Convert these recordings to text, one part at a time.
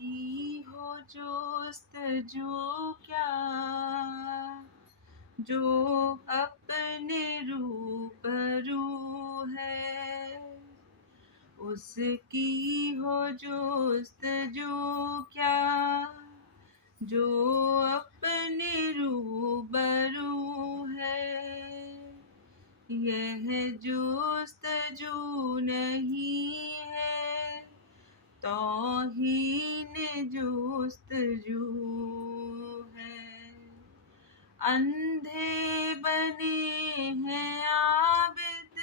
की हो जोस्तजू क्या, जो अपने रूबरू है। उसकी हो जोस्तजू क्या, जो अपने रूबरू है। यह जोस्तजू नहीं है, तौहीन जोस्तजू है। अंधे बने हैं आबिद,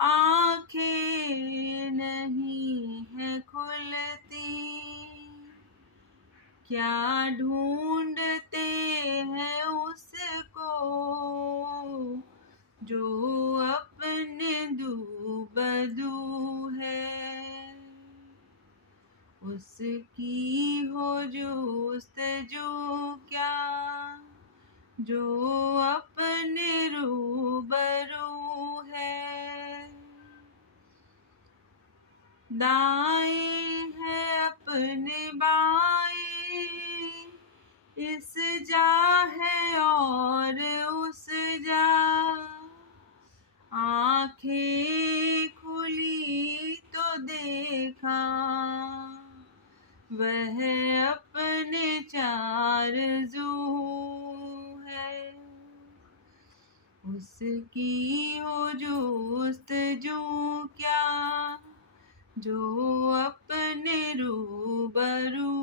आँखें नहीं है खुलती। क्या ढूंढते हैं उसको, जो अपने दूबदू है। उसकी हो जोस्तजू क्या, जो अपने रूबरू है। दाएं है अपने बाएं, इस जा है और उस जा। आँखें खुली तो देखा, वह अपने चार जू है। उसकी हो जोस्तजू क्या, जो अपने रूबरू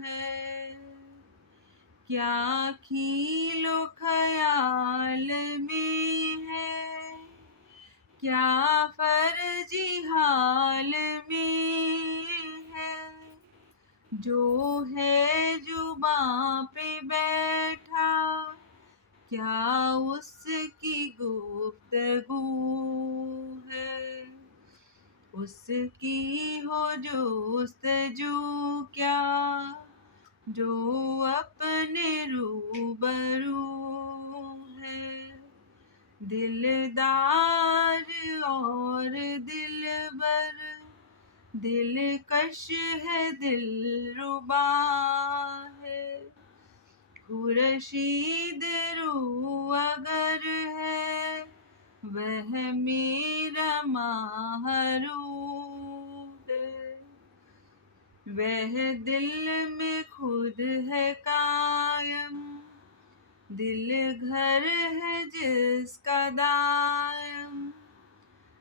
है। क्या खीलो ख्याल में है, क्या फर्जी हाल में है। जो है जुबां पे बैठा, क्या उसकी गुफ्तगू है। उसकी हो जोस्तजू क्या, जो अपने रूबरू है। दिलदार और दिलबर, दिलकश है दिलरुबा है। खुर्शीद रू अगर है, वह मेरा माहरू है। वह दिल में खुद है कायम, दिल घर है जिसका दायम।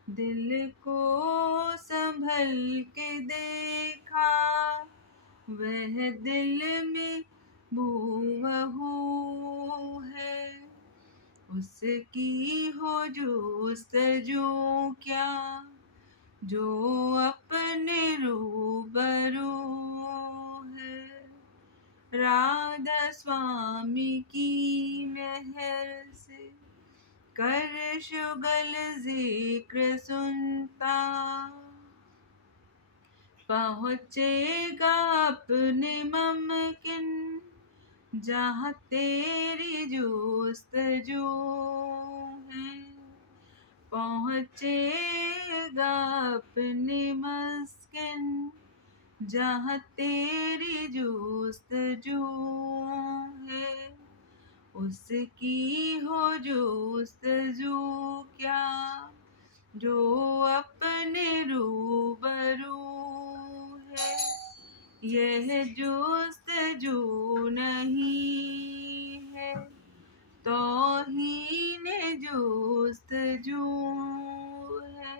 दिल को संभल के देखा, वह दिल में बहू है। उसकी हो जोस्तजू क्या, जो अपने रूबरू है। राधा स्वामी की मेहर से कर शुगल जिक्र सुनता, पहुँचेगा अपने मुमकिन जहाँ तेरी जोस्तजू है। पहुँचेगा अपने मस्किन जहाँ तेरी जोस्तजू है। उसकी हो जोस्तजू क्या, जो अपने रूबरू है। यह जोस्तजू नहीं है, तौहीन जोस्तजू है।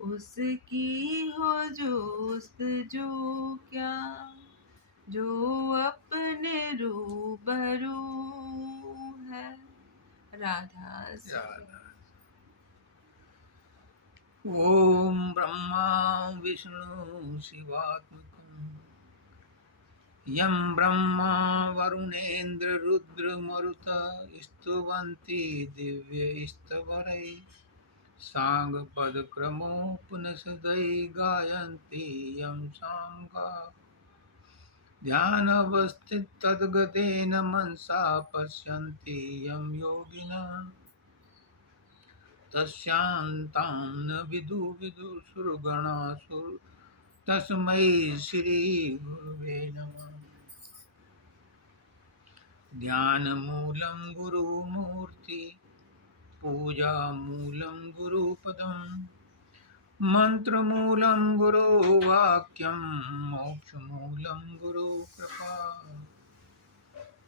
उसकी हो जोस्तजू क्या, जो अपने रूबरू है। राधा राधा। ओम ब्रह्मा विष्णु शिवात्मकं यं ब्रह्मा वरुणेन्द्र रुद्र मरुत स्तुवन्ति दिव्यैस्तवैः साङ्गपदक्रमोपनिषदै गायन्ति यं साङ्गाः। ध्यानवस्थिततद्गतेन मनसा पश्यन्ति यं योगिनः। तस्यान्तां न विदुर्गणासुरगणा तस्मै श्री गुरुवे नमः। ध्यान मूलं गुरुमूर्ति, पूजा मूलं गुरुपदम्, मंत्र मूलं गुरुवाक्यं, मोक्ष मूलं गुरुकृपा।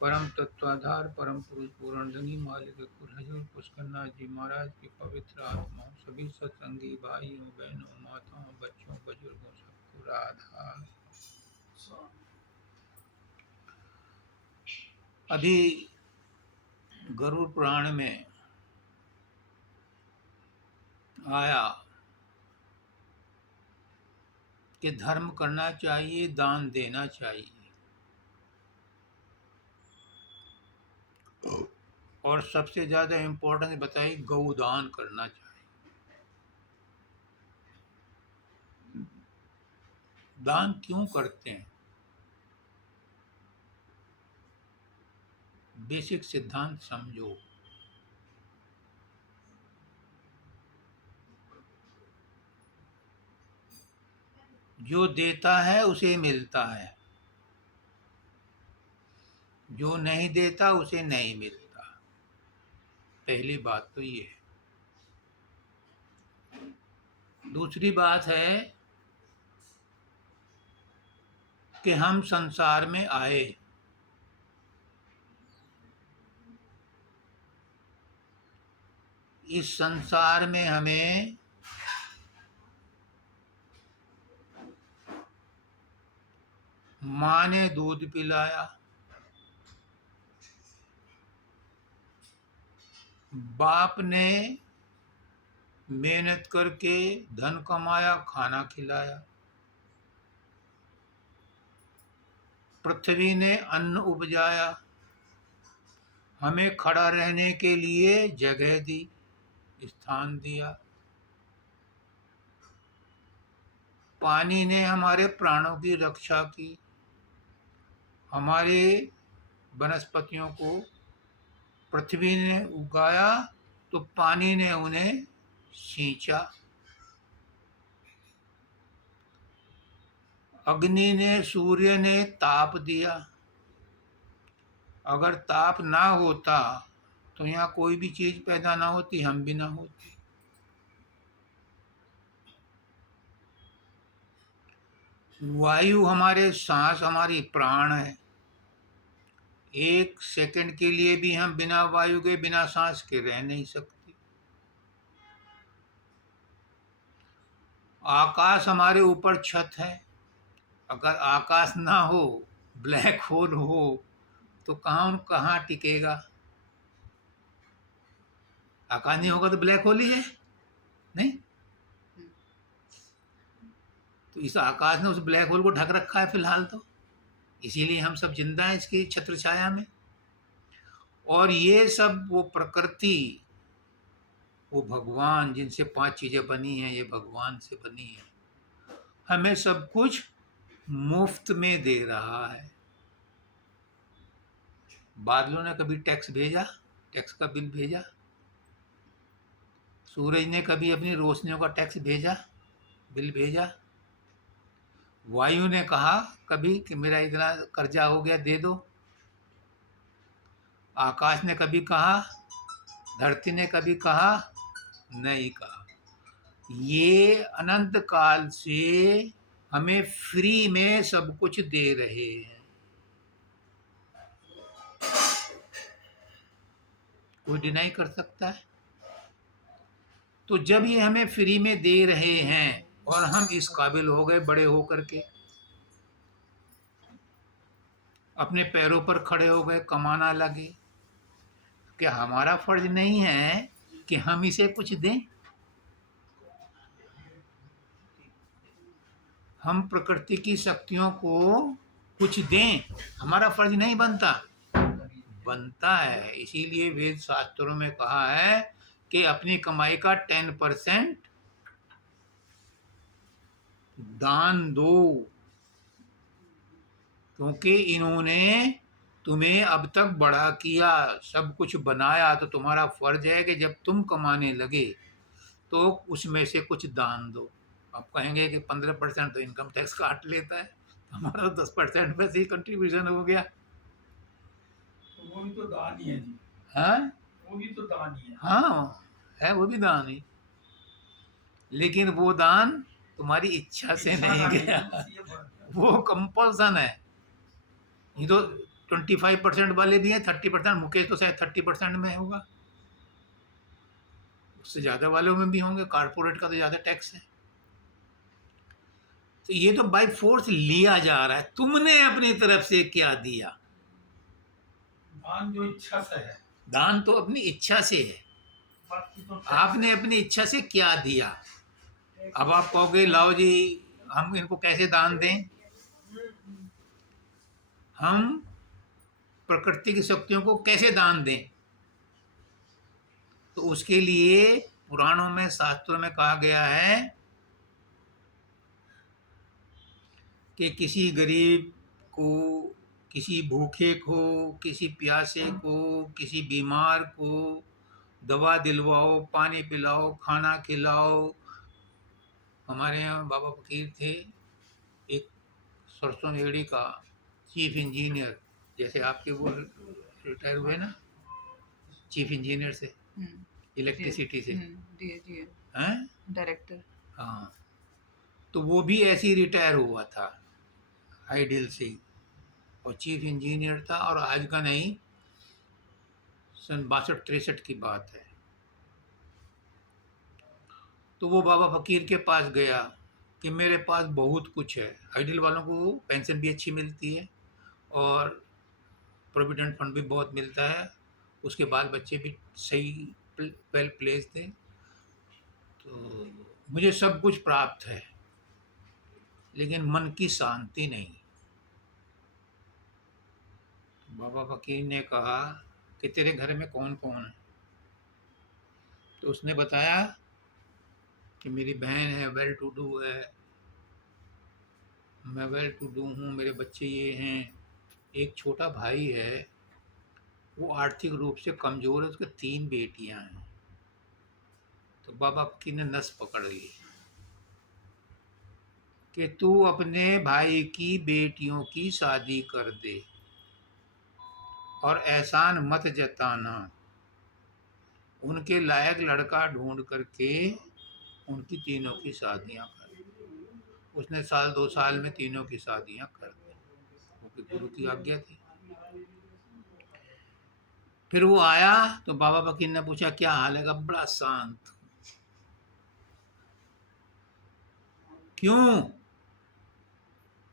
परम तत्वाधार परम पुरुष पूर्णगंगी मालिक कुल हजूर पुष्करनाथ जी महाराज की पवित्र आत्मा, सभी सत्संगी भाइयों बहनों माताओं बच्चों बुजुर्गों सबको राधा। अभी गरुड़ पुराण में आया कि धर्म करना चाहिए, दान देना चाहिए, और सबसे ज्यादा इम्पोर्टेंस बताई गौदान करना चाहिए। दान क्यों करते हैं? बेसिक सिद्धांत समझो। जो देता है उसे मिलता है, जो नहीं देता उसे नहीं मिलता। पहली बात तो ये है। दूसरी बात है कि हम संसार में आए, इस संसार में हमें माँ ने दूध पिलाया, बाप ने मेहनत करके धन कमाया, खाना खिलाया, पृथ्वी ने अन्न उपजाया, हमें खड़ा रहने के लिए जगह दी, स्थान दिया, पानी ने हमारे प्राणों की रक्षा की, हमारे वनस्पतियों को पृथ्वी ने उगाया तो पानी ने उन्हें सींचा, अग्नि ने सूर्य ने ताप दिया। अगर ताप ना होता तो यहाँ कोई भी चीज पैदा ना होती, हम भी ना होते। वायु हमारे सांस, हमारी प्राण है। एक सेकंड के लिए भी हम बिना वायु के, बिना सांस के रह नहीं सकते। आकाश हमारे ऊपर छत है। अगर आकाश ना हो, ब्लैक होल हो, तो कहाँ टिकेगा? आकाश नहीं होगा तो ब्लैक होल ही है, नहीं? तो इस आकाश ने उस ब्लैक होल को ढक रखा है फिलहाल, तो इसीलिए हम सब जिंदा हैं इसकी छत्र छाया में। और ये सब वो प्रकृति, वो भगवान जिनसे 5 चीजें बनी हैं, ये भगवान से बनी है, हमें सब कुछ मुफ्त में दे रहा है। बादलों ने कभी टैक्स भेजा, टैक्स का बिल भेजा? सूरज ने कभी अपनी रोशनियों का टैक्स भेजा, बिल भेजा? वायु ने कहा कभी कि मेरा इतना कर्जा हो गया, दे दो? आकाश ने कभी कहा? धरती ने कभी कहा? नहीं कहा। ये अनंत काल से हमें फ्री में सब कुछ दे रहे हैं। कोई डिनाई कर सकता है? तो जब ये हमें फ्री में दे रहे हैं और हम इस काबिल हो गए बड़े होकर के, अपने पैरों पर खड़े हो गए, कमाना लगे, क्या हमारा फर्ज नहीं है कि हम इसे कुछ दें? हम प्रकृति की शक्तियों को कुछ दें, हमारा फर्ज नहीं बनता? बनता है। इसीलिए वेद शास्त्रों में कहा है कि अपनी कमाई का 10% दान दो, क्योंकि इन्होंने तुम्हें अब तक बड़ा किया, सब कुछ बनाया, तो तुम्हारा फर्ज है कि जब तुम कमाने लगे तो उसमें से कुछ दान दो। आप कहेंगे कि 15% तो इनकम टैक्स काट लेता है, हमारा 10% में से ही कंट्रीब्यूशन हो गया। वो भी तो दान ही है जी, हाँ वो भी तो दान ही है। हाँ, है वो भी दान ही, लेकिन वो दान तुम्हारी इच्छा से इच्छा नहीं का गया, ये फर्क है। वो कंपल्सन है। ये तो 25% वाले भी हैं, 30%, मुकेश तो शायद 30% में होगा, उससे ज़्यादा वालों में भी होंगे, कारपोरेट का तो ज़्यादा टैक्स है। तो ये तो बाय फोर्स लिया जा रहा है, तुमने अपनी तरफ से क्या दिया? दान जो इच्छा से है, दान तो अपनी इच्छा से है, बाकी तो आपने अपनी इच्छा से क्या दिया? अब आप कहोगे लाओ जी हम इनको कैसे दान दें? हम प्रकृति की शक्तियों को कैसे दान दें? तो उसके लिए पुराणों में, शास्त्रों में कहा गया है कि किसी गरीब को, किसी भूखे को, किसी प्यासे को, किसी बीमार को दवा दिलवाओ, पानी पिलाओ, खाना खिलाओ। हमारे यहाँ बाबा फकीर थे, एक सरसों एड़ी का चीफ इंजीनियर, जैसे आपके वो रिटायर हुए ना चीफ इंजीनियर से, इलेक्ट्रिसिटी से, जी हैं? डायरेक्टर। हाँ, तो वो भी ऐसे ही रिटायर हुआ था आइडियल से ही, और चीफ इंजीनियर था, और आज का नहीं, सन 62-63 की बात है। तो वो बाबा फकीर के पास गया कि मेरे पास बहुत कुछ है, आइडियल वालों को पेंशन भी अच्छी मिलती है और प्रोविडेंट फंड भी बहुत मिलता है, उसके बाल बच्चे भी सही वेल प्लेस थे, तो मुझे सब कुछ प्राप्त है, लेकिन मन की शांति नहीं। बाबा फकीर ने कहा कि तेरे घर में कौन कौन है? तो उसने बताया कि मेरी बहन है, वेल टू डू है, मैं वेल टू डू हूँ, मेरे बच्चे ये हैं, एक छोटा भाई है, वो आर्थिक रूप से कमज़ोर है, उसके 3 बेटियां हैं। तो बाबा फकीर ने नस पकड़ ली कि तू अपने भाई की बेटियों की शादी कर दे और एहसान मत जताना, उनके लायक लड़का ढूंढ करके उनकी तीनों की शादियां कर दे। उसने 1-2 साल में तीनों की शादियां कर दी, क्योंकि गुरु की आज्ञा थी। फिर वो आया तो बाबा फकीर ने पूछा क्या हाल है? का बड़ा शांत। क्यों?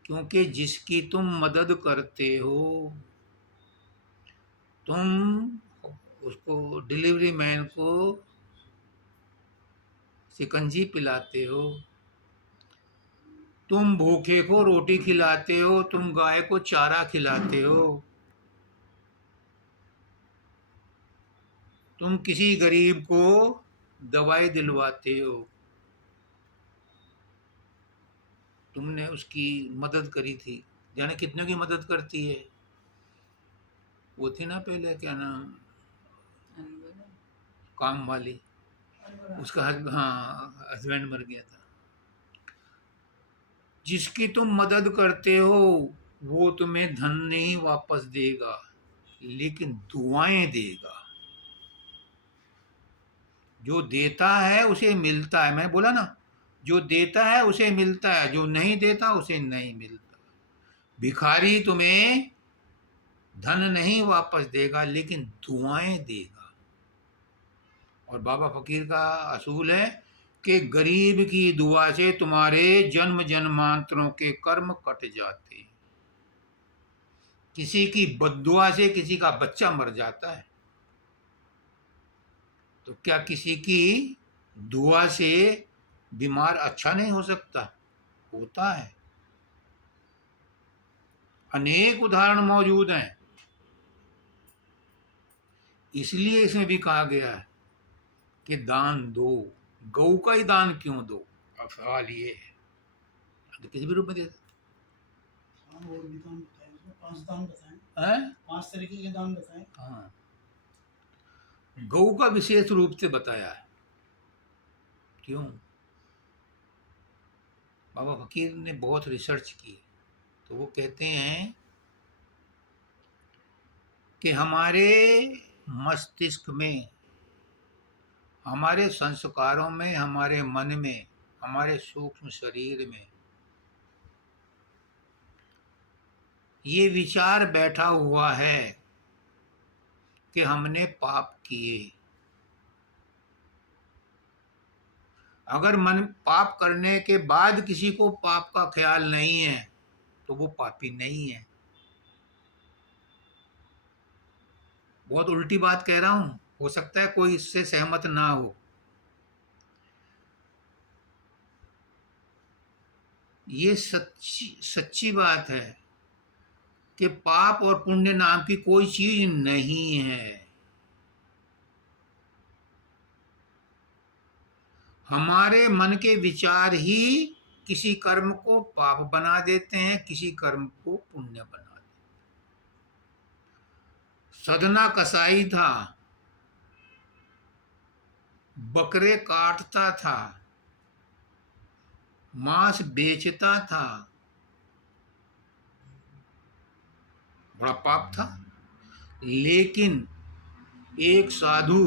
क्योंकि जिसकी तुम मदद करते हो, तुम उसको, डिलीवरी मैन को शिकंजी पिलाते हो, तुम भूखे को रोटी खिलाते हो, तुम गाय को चारा खिलाते हो, तुम किसी गरीब को दवाई दिलवाते हो, तुमने उसकी मदद करी थी। जाने कितनों की मदद करती है? वो थी ना पहले, क्या नाम, काम वाली, उसका हस्बैंड मर गया था। जिसकी तुम मदद करते हो वो तुम्हें धन नहीं वापस देगा, लेकिन दुआएं देगा। जो देता है उसे मिलता है, मैंने बोला ना, जो देता है उसे मिलता है, जो नहीं देता उसे नहीं मिलता। भिखारी तुम्हें धन नहीं वापस देगा, लेकिन दुआएं देगा। और बाबा फकीर का असूल है कि गरीब की दुआ से तुम्हारे जन्म जन्मांतरों के कर्म कट जाते हैं। किसी की बद्दुआ से किसी का बच्चा मर जाता है, तो क्या किसी की दुआ से बीमार अच्छा नहीं हो सकता? होता है। अनेक उदाहरण मौजूद हैं, इसलिए इसमें भी कहा गया है कि दान दो। गौ का ही दान क्यों दो? अब सवाल ये है, तो किसी भी रूप में दे हाँ, और भी दान बताएं, उसमें 5 दान बताएं, हैं? 5 तरीके के दान बताएं। हाँ, गौ का विशेष रूप से बताया है। क्यों? बाबा फकीर ने बहुत रिसर्च की, तो वो कहते हैं कि हमारे मस्तिष्क में, हमारे संस्कारों में, हमारे मन में, हमारे सूक्ष्म शरीर में ये विचार बैठा हुआ है कि हमने पाप किए। अगर मन पाप करने के बाद किसी को पाप का ख्याल नहीं है तो वो पापी नहीं है। बहुत उल्टी बात कह रहा हूं, हो सकता है कोई इससे सहमत ना हो। ये सच्ची सच्ची बात है कि पाप और पुण्य नाम की कोई चीज नहीं है। हमारे मन के विचार ही किसी कर्म को पाप बना देते हैं, किसी कर्म को पुण्य बना देते हैं। सदना कसाई था, बकरे काटता था, मांस बेचता था, बड़ा पाप था। लेकिन एक साधु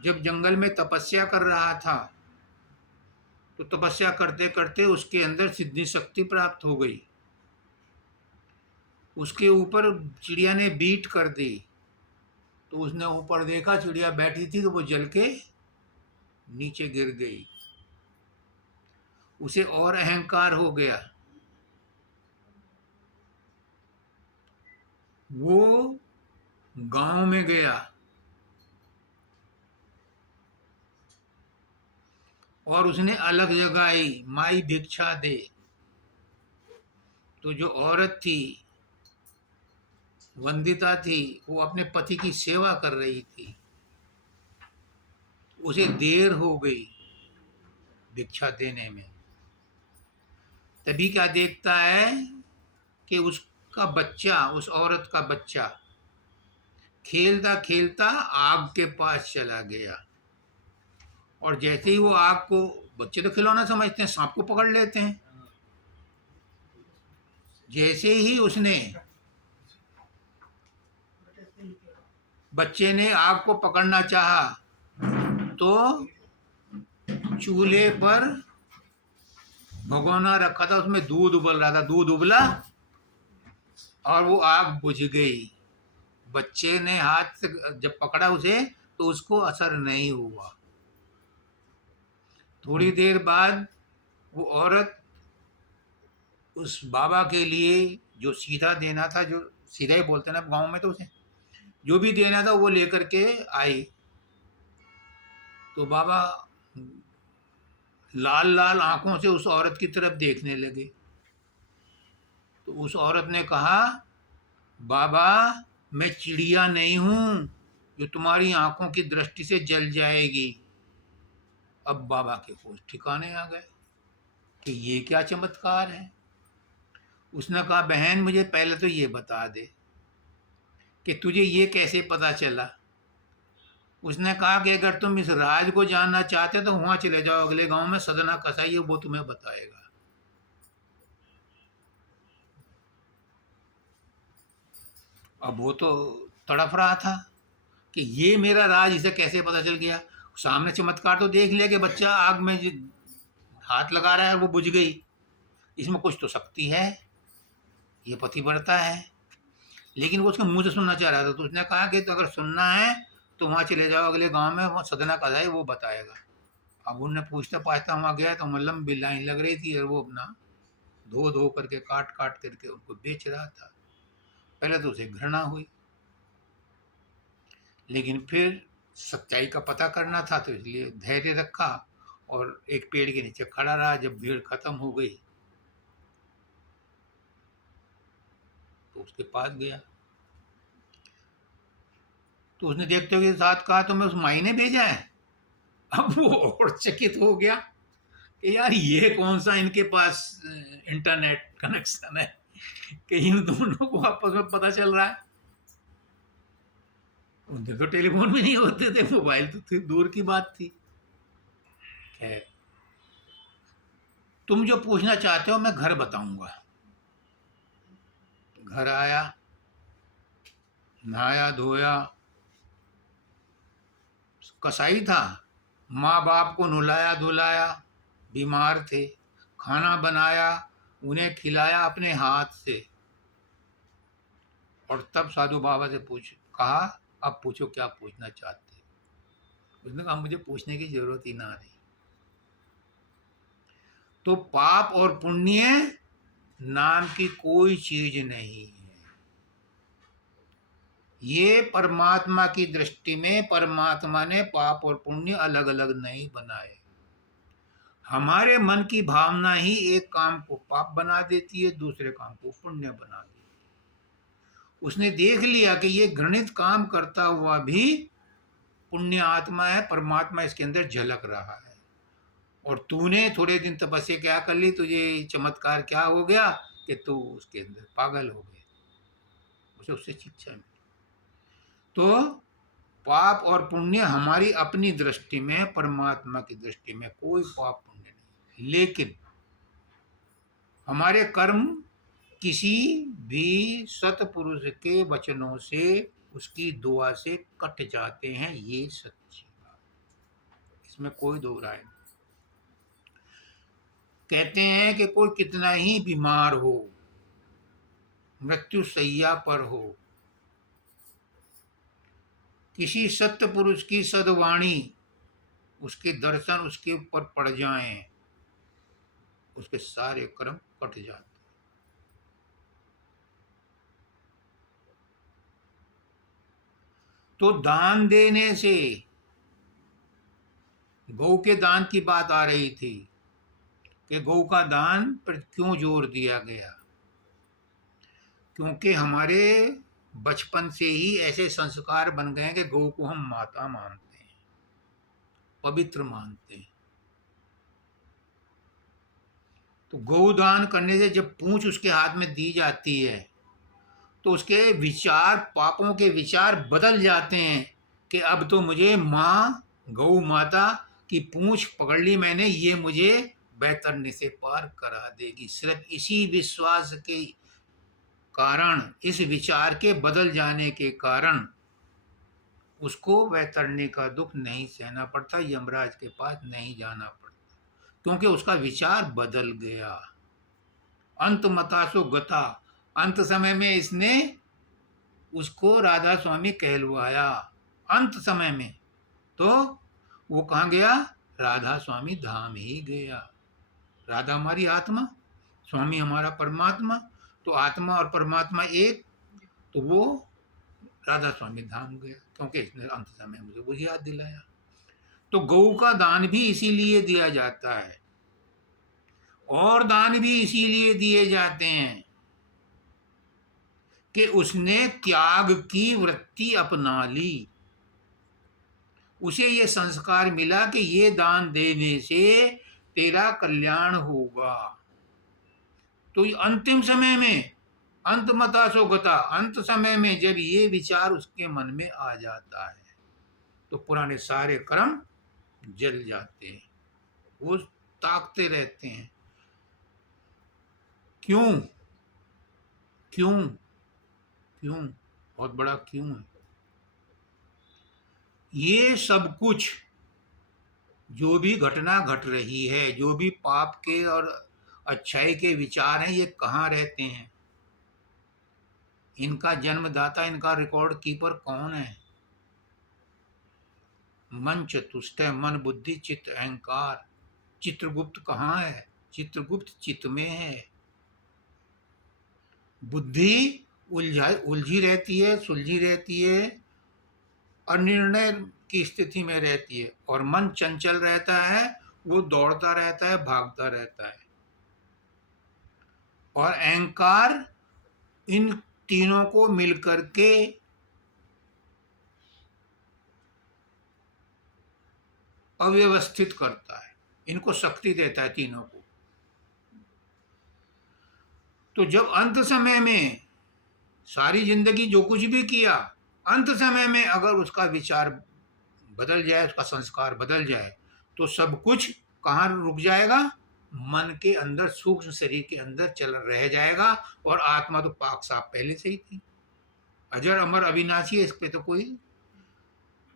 जब जंगल में तपस्या कर रहा था तो तपस्या करते करते उसके अंदर सिद्धि शक्ति प्राप्त हो गई। उसके ऊपर चिड़िया ने बीट कर दी, तो उसने ऊपर देखा चिड़िया बैठी थी, तो वो जल के नीचे गिर गई। उसे और अहंकार हो गया। वो गांव में गया और उसने अलग जगाई, माई भिक्षा दे। तो जो औरत थी, वंदिता थी, वो अपने पति की सेवा कर रही थी। उसे देर हो गई भिक्षा देने में। तभी क्या देखता है कि उसका बच्चा, उस औरत का बच्चा खेलता खेलता आग के पास चला गया। और जैसे ही वो आग को, बच्चे तो खिलौना समझते हैं, सांप को पकड़ लेते हैं। जैसे ही उसने, बच्चे ने आग को पकड़ना चाहा तो चूल्हे पर भगोना रखा था, उसमें दूध उबल रहा था, दूध उबला और वो आग बुझ गई। बच्चे ने हाथ से जब पकड़ा उसे तो उसको असर नहीं हुआ। थोड़ी देर बाद वो औरत उस बाबा के लिए जो सीधा देना था, जो सीधा ही बोलते ना गांव में, तो उसे जो भी देना था वो लेकर के आई। तो बाबा लाल लाल आंखों से उस औरत की तरफ देखने लगे। तो उस औरत ने कहा, बाबा मैं चिड़िया नहीं हूं जो तुम्हारी आंखों की दृष्टि से जल जाएगी। अब बाबा के होश ठिकाने आ गए कि ये क्या चमत्कार है। उसने कहा, बहन मुझे पहले तो ये बता दे कि तुझे ये कैसे पता चला। उसने कहा कि अगर तुम इस राज को जानना चाहते तो वहां चले जाओ, अगले गांव में सदना कसाई है, वो तुम्हें बताएगा। अब वो तो तड़प रहा था कि ये मेरा राज इसे कैसे पता चल गया। सामने चमत्कार तो देख लिया कि बच्चा आग में हाथ लगा रहा है, वो बुझ गई, इसमें कुछ तो शक्ति है, ये पतिव्रता है। लेकिन वो उसके मुंह से सुनना चाह रहा था। तो उसने कहा कि तो अगर सुनना है तो वहाँ चले जाओ अगले गांव में, वहाँ सदना का है, वो बताएगा। अब उनने पूछता पाछता वहाँ गया तो लंबी लाइन लग रही थी और वो अपना धो धो करके काट काट करके उनको बेच रहा था। पहले तो उसे घृणा हुई, लेकिन फिर सच्चाई का पता करना था तो इसलिए धैर्य रखा और एक पेड़ के नीचे खड़ा रहा। जब भीड़ खत्म हो गई तो उसके पास गया। तो उसने देखते हुए साथ कहा, तो मैं उस माई ने भेजा है। अब वो और चकित हो गया कि यार ये कौन सा इनके पास इंटरनेट कनेक्शन है कि इन दोनों को आपस में पता चल रहा है। उनके तो टेलीफोन में नहीं होते थे, मोबाइल तो थी, दूर की बात थी। खैर, तुम जो पूछना चाहते हो मैं घर बताऊंगा। घर आया, नहाया धोया, कसाई था, माँ बाप को नहलाया धुलाया, बीमार थे, खाना बनाया, उन्हें खिलाया अपने हाथ से। और तब साधु बाबा से कहा अब पूछो क्या पूछना चाहते हो। उसने कहा मुझे पूछने की जरूरत ही ना रही। तो पाप और पुण्य नाम की कोई चीज नहीं है। ये परमात्मा की दृष्टि में परमात्मा ने पाप और पुण्य अलग अलग नहीं बनाए। हमारे मन की भावना ही एक काम को पाप बना देती है, दूसरे काम को पुण्य बना देती है। उसने देख लिया कि ये घृणित काम करता हुआ भी पुण्य आत्मा है, परमात्मा इसके अंदर झलक रहा है। और तूने थोड़े दिन तपस्या क्या कर ली, तुझे चमत्कार क्या हो गया कि तू उसके अंदर पागल हो गया। उसे उससे शिक्षा मिली। तो पाप और पुण्य हमारी अपनी दृष्टि में, परमात्मा की दृष्टि में कोई पाप पुण्य नहीं। लेकिन हमारे कर्म किसी भी सतपुरुष के वचनों से, उसकी दुआ से कट जाते हैं, ये सच्ची बात, इसमें कोई दो राय नहीं। कहते हैं कि कोई कितना ही बीमार हो, मृत्यु शैया पर हो, किसी सत्य पुरुष की सद्वाणी, उसके दर्शन उसके ऊपर पड़ जाएं, उसके सारे कर्म कट जाते। तो दान देने से, गौ के दान की बात आ रही थी कि गौ का दान पर क्यों जोर दिया गया। क्योंकि हमारे बचपन से ही ऐसे संस्कार बन गए हैं कि गौ को हम माता मानते हैं, पवित्र मानते हैं। तो गौदान करने से जब पूंछ उसके हाथ में दी जाती है तो उसके विचार, पापों के विचार बदल जाते हैं कि अब तो मुझे माँ, गौ माता की पूंछ पकड़ ली मैंने, ये मुझे बैतरनी से पार करा देगी। सिर्फ इसी विश्वास के कारण, इस विचार के बदल जाने के कारण उसको वैतरणी का दुख नहीं सहना पड़ता, यमराज के पास नहीं जाना पड़ता, क्योंकि उसका विचार बदल गया। अंत मतासो गता, अंत समय में इसने उसको राधा स्वामी कहलवाया। अंत समय में तो वो कहाँ गया, राधा स्वामी धाम ही गया। राधा हमारी आत्मा, स्वामी हमारा परमात्मा, तो आत्मा और परमात्मा एक, तो वो राधा स्वामी धाम गया, क्योंकि इसने अंत समय मुझे वो याद दिलाया। तो गौ का दान भी इसीलिए दिया जाता है, और दान भी इसीलिए दिए जाते हैं कि उसने त्याग की वृत्ति अपना ली। उसे ये संस्कार मिला कि ये दान देने से तेरा कल्याण होगा। तो अंतिम समय में, अंत मतासो गता, अंत समय में जब ये विचार उसके मन में आ जाता है तो पुराने सारे कर्म जल जाते हैं। वो ताकते रहते हैं, क्यों क्यों क्यों, बहुत बड़ा क्यों है। ये सब कुछ जो भी घटना घट रही है, जो भी पाप के और अच्छाई के विचार हैं, ये कहाँ रहते हैं, इनका जन्मदाता, इनका रिकॉर्ड कीपर कौन है। मन चतुष्ट, मन बुद्धि चित्त अहंकार। चित्रगुप्त कहाँ है, चित्रगुप्त चित्त में है। बुद्धि उलझी रहती है, सुलझी रहती है, अनिर्णय की स्थिति में रहती है, और मन चंचल रहता है, वो दौड़ता रहता है, भागता रहता है। और अहंकार इन तीनों को मिलकर के अव्यवस्थित करता है, इनको शक्ति देता है तीनों को। तो जब अंत समय में सारी जिंदगी जो कुछ भी किया, अंत समय में अगर उसका विचार बदल जाए, उसका संस्कार बदल जाए, तो सब कुछ कहाँ रुक जाएगा, मन के अंदर, सूक्ष्म शरीर के अंदर चल रह जाएगा, और आत्मा तो पाक साफ पहले से ही थी, अजर अमर अविनाशी है, इस पे तो कोई।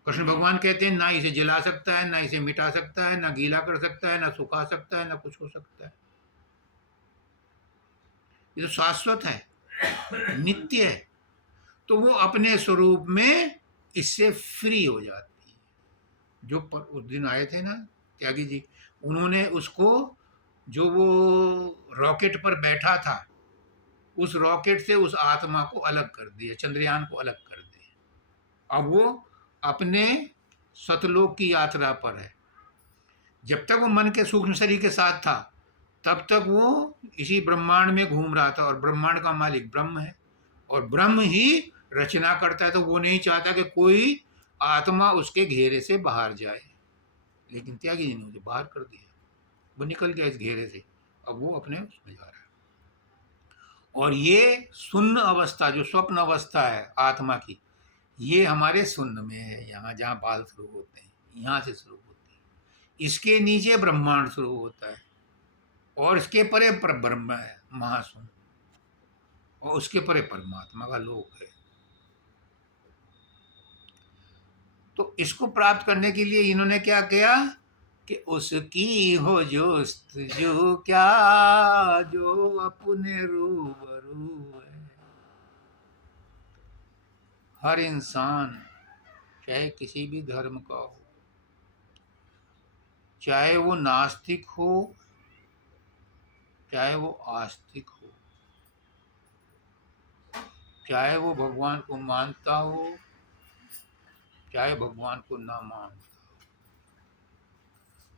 कृष्ण भगवान कहते हैं ना इसे जला सकता है, ना इसे मिटा सकता है, ना गीला कर सकता है, ना सुखा सकता है, ना कुछ हो सकता है। ये तो शाश्वत है, नित्य है। तो वो अपने स्वरूप में इससे फ्री हो जाती है। जो उस दिन आए थे ना त्यागी जी, उन्होंने उसको, जो वो रॉकेट पर बैठा था, उस रॉकेट से उस आत्मा को अलग कर दिया, चंद्रयान को अलग कर दिया। अब वो अपने सतलोक की यात्रा पर है। जब तक वो मन के सूक्ष्म शरीर के साथ था, तब तक वो इसी ब्रह्मांड में घूम रहा था, और ब्रह्मांड का मालिक ब्रह्म है, और ब्रह्म ही रचना करता है। तो वो नहीं चाहता कि कोई आत्मा उसके घेरे से बाहर जाए, लेकिन त्यागी जी ने उसे बाहर कर दिया, वो निकल गया इस घेरे से। अब वो अपने उसमें जा रहा है। और ये शून्य अवस्था, जो स्वप्न अवस्था है आत्मा की, ये हमारे शून्य में है, यहाँ जहाँ बाल शुरू होते हैं, यहाँ से शुरू होते हैं। इसके नीचे ब्रह्मांड शुरू होता है, और इसके परे ब्रह्म है, महाशून्य, और उसके परे परमात्मा का लोक है। तो इसको प्राप्त करने के लिए इन्होंने क्या किया कि उसकी हो जो क्या, जो अपने रूबरू है। हर इंसान, चाहे किसी भी धर्म का हो, चाहे वो नास्तिक हो, चाहे वो आस्तिक हो, चाहे वो भगवान को मानता हो, चाहे भगवान को ना मानता,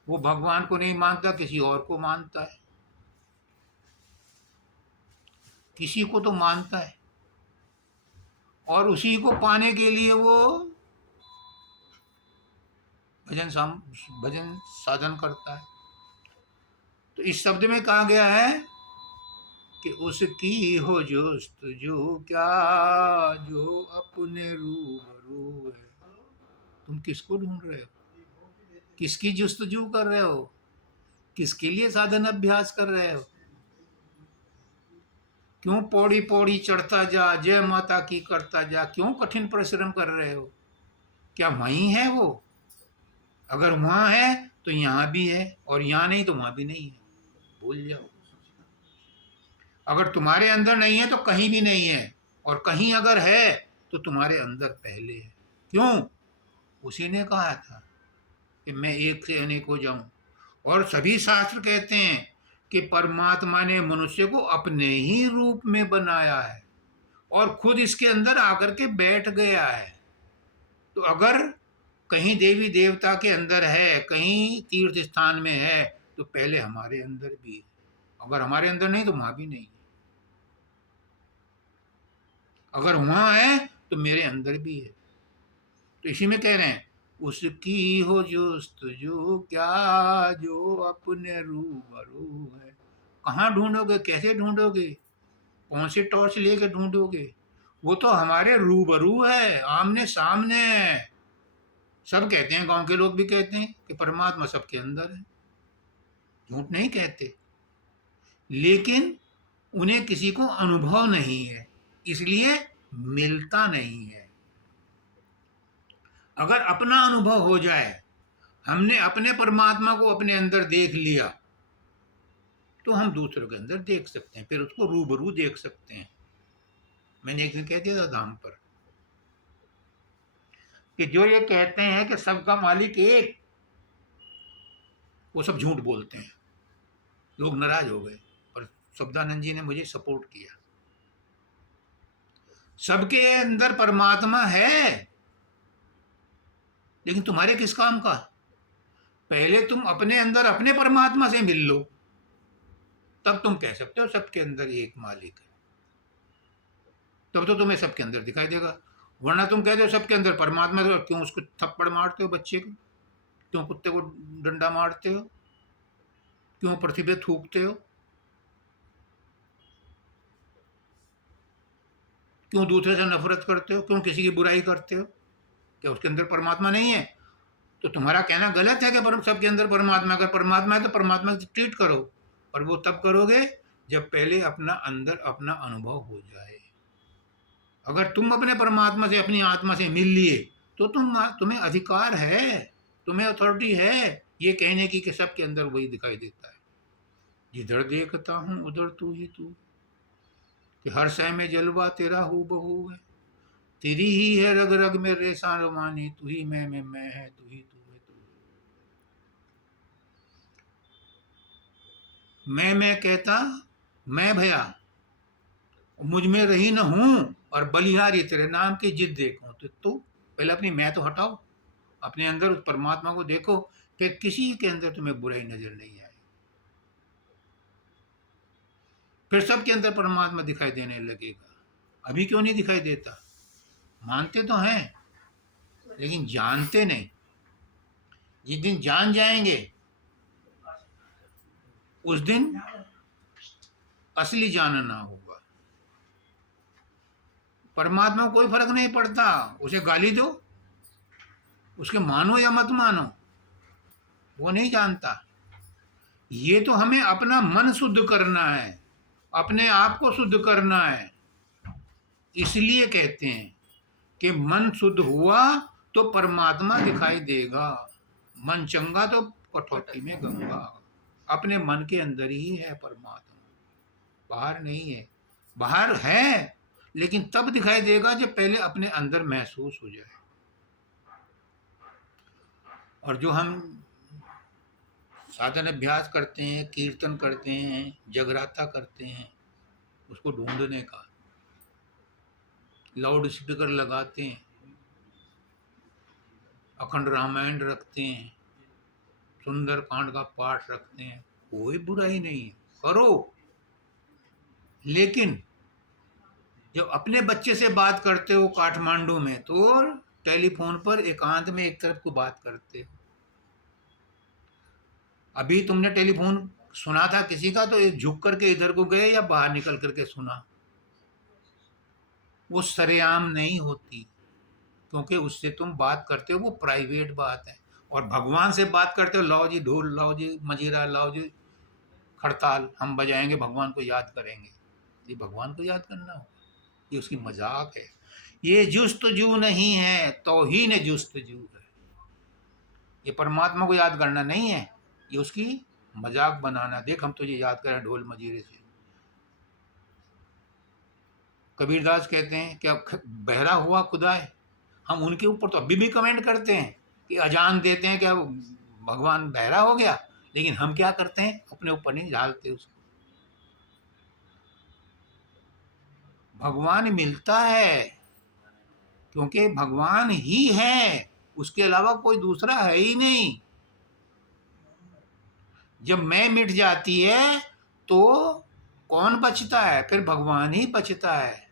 वो भगवान को नहीं मानता, किसी और को मानता है, किसी को तो मानता है, और उसी को पाने के लिए वो भजन साधन करता है। तो इस शब्द में कहा गया है कि उसकी हो जो क्या, जो अपने रूबरू है। तुम किसको ढूंढ रहे हो? किसकी जुस्तजू कर रहे हो? किसके लिए साधन अभ्यास कर रहे हो? क्यों पौड़ी पौड़ी चढ़ता जा, जय माता की करता जा? क्यों कठिन परिश्रम कर रहे हो? क्या वहीं है वो? अगर वहां है तो यहाँ भी है, और यहाँ नहीं तो वहां भी नहीं है, भूल जाओ। अगर तुम्हारे अंदर नहीं है तो कहीं भी नहीं है, और कहीं अगर है तो तुम्हारे अंदर पहले है। क्यों? उसी ने कहा था कि मैं एक से अनेक हो जाऊं। और सभी शास्त्र कहते हैं कि परमात्मा ने मनुष्य को अपने ही रूप में बनाया है, और खुद इसके अंदर आकर के बैठ गया है। तो अगर कहीं देवी देवता के अंदर है, कहीं तीर्थ स्थान में है, तो पहले हमारे अंदर भी है। अगर हमारे अंदर नहीं तो वहां भी नहीं है। अगर वहां है तो मेरे अंदर भी है। तो इसी में कह रहे हैं, उसकी हो जो क्या, जो अपने रूबरू है। कहाँ ढूंढोगे? कैसे ढूंढोगे? कौन सी टॉर्च लेके ढूंढोगे? वो तो हमारे रूबरू है, आमने सामने है। सब कहते हैं, गांव के लोग भी कहते हैं कि परमात्मा सबके अंदर है, झूठ नहीं कहते, लेकिन उन्हें किसी को अनुभव नहीं है, इसलिए मिलता नहीं है। अगर अपना अनुभव हो जाए, हमने अपने परमात्मा को अपने अंदर देख लिया, तो हम दूसरों के अंदर देख सकते हैं, फिर उसको रूबरू देख सकते हैं। मैंने एक दिन कह दिया था धाम पर कि जो ये कहते हैं कि सबका मालिक एक, वो सब झूठ बोलते हैं। लोग नाराज हो गए, पर शब्दानंद जी ने मुझे सपोर्ट किया। सबके अंदर परमात्मा है, लेकिन तुम्हारे किस काम का? पहले तुम अपने अंदर अपने परमात्मा से मिल लो, तब तुम कह सकते हो सबके अंदर एक मालिक है। तब तो तुम्हें सबके अंदर दिखाई देगा। वरना तुम कहते हो सबके अंदर परमात्मा, तो क्यों उसको थप्पड़ मारते हो बच्चे को? क्यों कुत्ते को डंडा मारते हो? क्यों पृथ्वी पे थूकते हो? क्यों दूसरे से नफरत करते हो? क्यों किसी की बुराई करते हो? क्या उसके अंदर परमात्मा नहीं है? तो तुम्हारा कहना गलत है कि सबके अंदर परमात्मा, अगर परमात्मा है तो परमात्मा से ट्रीट करो, और वो तब करोगे जब पहले अपना अंदर अपना अनुभव हो जाए। अगर तुम अपने परमात्मा से, अपनी आत्मा से मिल लिए तो तुम्हें अधिकार है, तुम्हें अथॉरिटी है ये कहने की कि सबके अंदर वही दिखाई देता है। जिधर देखता हूँ उधर तू ही तू, कि हर शय में जलवा तेरा हूबहू है, तेरी ही है रग रग में रेसा रवानी, तू ही मैं में मैं है, तू ही तू है तू। मैं कहता मैं भया, मुझ में रही न हूं, और बलिहारी तेरे नाम की जिद देखूं। तो तू पहले अपनी मैं तो हटाओ, अपने अंदर उस परमात्मा को देखो, फिर किसी के अंदर तुम्हें बुराई नजर नहीं आए, फिर सबके अंदर परमात्मा दिखाई देने लगेगा। अभी क्यों नहीं दिखाई देता? मानते तो हैं लेकिन जानते नहीं। जिस दिन जान जाएंगे उस दिन असली जानना होगा। परमात्मा को कोई फर्क नहीं पड़ता, उसे गाली दो, उसके मानो या मत मानो, वो नहीं जानता। ये तो हमें अपना मन शुद्ध करना है, अपने आप को शुद्ध करना है। इसलिए कहते हैं कि मन शुद्ध हुआ तो परमात्मा दिखाई देगा, मन चंगा तो कठौती में गंगा। अपने मन के अंदर ही है परमात्मा, बाहर नहीं है। बाहर है लेकिन तब दिखाई देगा जब पहले अपने अंदर महसूस हो जाए। और जो हम साधन अभ्यास करते हैं, कीर्तन करते हैं, जगराता करते हैं, उसको ढूंढने का, लाउड स्पीकर लगाते हैं, अखंड रामायण रखते हैं, सुंदर कांड का पाठ रखते हैं, कोई बुराई नहीं है, करो। लेकिन जब अपने बच्चे से बात करते हो काठमांडू में, तो टेलीफोन पर एकांत में एक तरफ को बात करते हो। अभी तुमने टेलीफोन सुना था किसी का तो झुक करके इधर को गए या बाहर निकल करके सुना? वो सरेआम नहीं होती, क्योंकि उससे तुम बात करते हो वो प्राइवेट बात है। और भगवान से बात करते हो, लाओ जी ढोल, लाओ जी मजीरा, लाओ जी खड़ताल, हम बजाएंगे, भगवान को याद करेंगे। ये भगवान को याद करना हो, ये उसकी मजाक है। ये जुस्तजू नहीं है, तौहीन जुस्तजू है। ये परमात्मा को याद करना नहीं है, ये उसकी मजाक बनाना। देख हम तुझे याद करें ढोल मजीरे से। कबीरदास कहते हैं क्या बहरा हुआ खुदा है। हम उनके ऊपर तो अभी भी कमेंट करते हैं कि अजान देते हैं, क्या भगवान बहरा हो गया? लेकिन हम क्या करते हैं, अपने ऊपर नहीं ढालते उसको। भगवान मिलता है क्योंकि भगवान ही है, उसके अलावा कोई दूसरा है ही नहीं। जब मैं मिट जाती है तो कौन बचता है? फिर भगवान ही बचता है।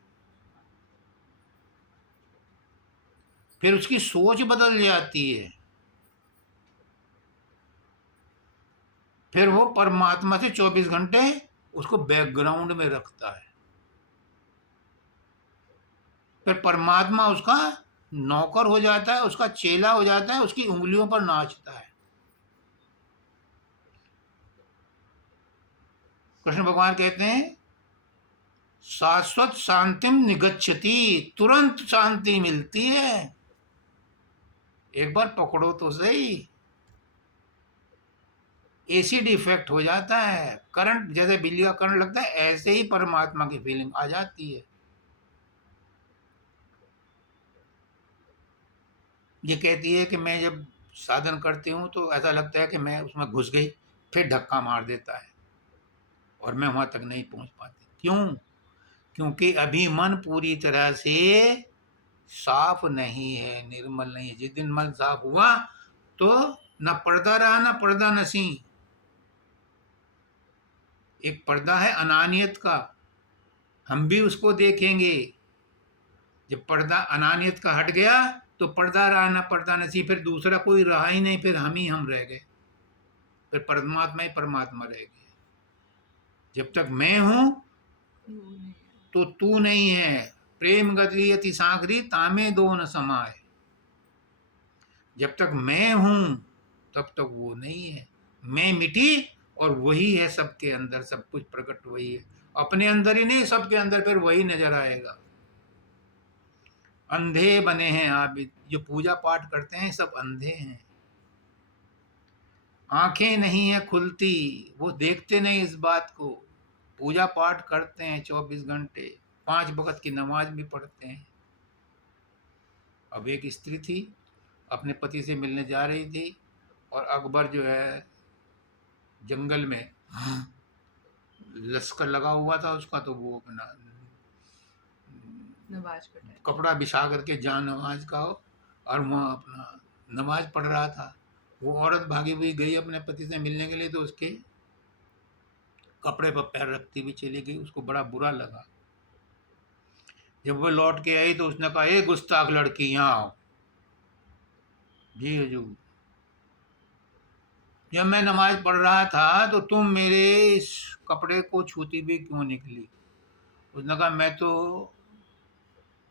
फिर उसकी सोच बदल जाती है, फिर वो परमात्मा से 24 घंटे उसको बैकग्राउंड में रखता है। फिर परमात्मा उसका नौकर हो जाता है, उसका चेला हो जाता है, उसकी उंगलियों पर नाचता है। कृष्ण भगवान कहते हैं शाश्वत शांतिम निगच्छति, तुरंत शांति मिलती है। एक बार पकड़ो तो सही। एसिड इफेक्ट हो जाता है, करंट जैसे बिजली का करंट लगता है, ऐसे ही परमात्मा की फीलिंग आ जाती है। ये कहती है कि मैं जब साधन करती हूँ तो ऐसा लगता है कि मैं उसमें घुस गई, फिर धक्का मार देता है और मैं वहां तक नहीं पहुंच पाती। क्यों? क्योंकि अभी मन पूरी तरह से साफ नहीं है, निर्मल नहीं है। जिस दिन मन साफ हुआ तो न पर्दा रहा न पर्दा नसी। एक पर्दा है अनानियत का, हम भी उसको देखेंगे। जब पर्दा अनानियत का हट गया तो पर्दा रहा न पर्दा नसी, फिर दूसरा कोई रहा ही नहीं, फिर हम रह गए, फिर परमात्मा ही परमात्मा रह गए। जब तक मैं हूं तो तू नहीं है। प्रेम गति यति सागरी तामे दो न समाए। जब तक मैं हूं तब तक वो नहीं है। मैं मिटी और वही है सबके अंदर, सब कुछ प्रकट वही है, अपने अंदर ही नहीं सबके अंदर फिर वही नजर आएगा। अंधे बने हैं आबिद, जो पूजा पाठ करते हैं सब अंधे हैं। आंखें नहीं है खुलती, वो देखते नहीं इस बात को। पूजा पाठ करते हैं 24 घंटे, 5 वक्त की नमाज भी पढ़ते हैं। अब एक स्त्री थी, अपने पति से मिलने जा रही थी, और अकबर जो है जंगल में लश्कर लगा हुआ था उसका, तो वो अपना नमाज पढ़े। कपड़ा बिछा करके जहाँ नमाज का हो, और वहाँ अपना नमाज पढ़ रहा था। वो औरत भागी हुई गई अपने पति से मिलने के लिए, तो उसके कपड़े पर पैर रखती हुई चली गई। उसको बड़ा बुरा लगा। जब वो लौट के आई तो उसने कहा, ए गुस्ताख लड़की, यहाँ आओ। जी हजूर, जब मैं नमाज पढ़ रहा था तो तुम मेरे इस कपड़े को छूती हुई क्यों निकली? उसने कहा, मैं तो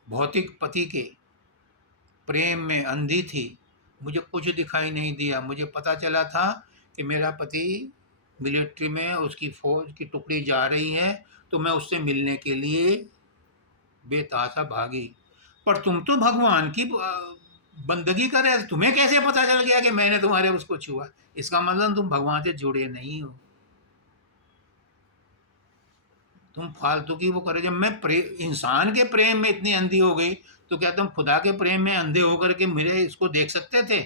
भौतिक पति के प्रेम में अंधी थी, मुझे कुछ दिखाई नहीं दिया। मुझे पता चला था कि मेरा पति मिलिट्री में, उसकी फौज की टुकड़ी जा रही है, तो मैं उससे मिलने के लिए बेतहाशा भागी। पर तुम तो भगवान की बंदगी कर रहे थे, तुम्हें कैसे पता चल गया कि मैंने तुम्हारे उसको छुआ? इसका मतलब तुम भगवान से जुड़े नहीं हो, तुम फालतू की वो करे। जब मैं इंसान के प्रेम में इतनी अंधी हो गई, तो क्या तुम खुदा के प्रेम में अंधे होकर के मेरे इसको देख सकते थे?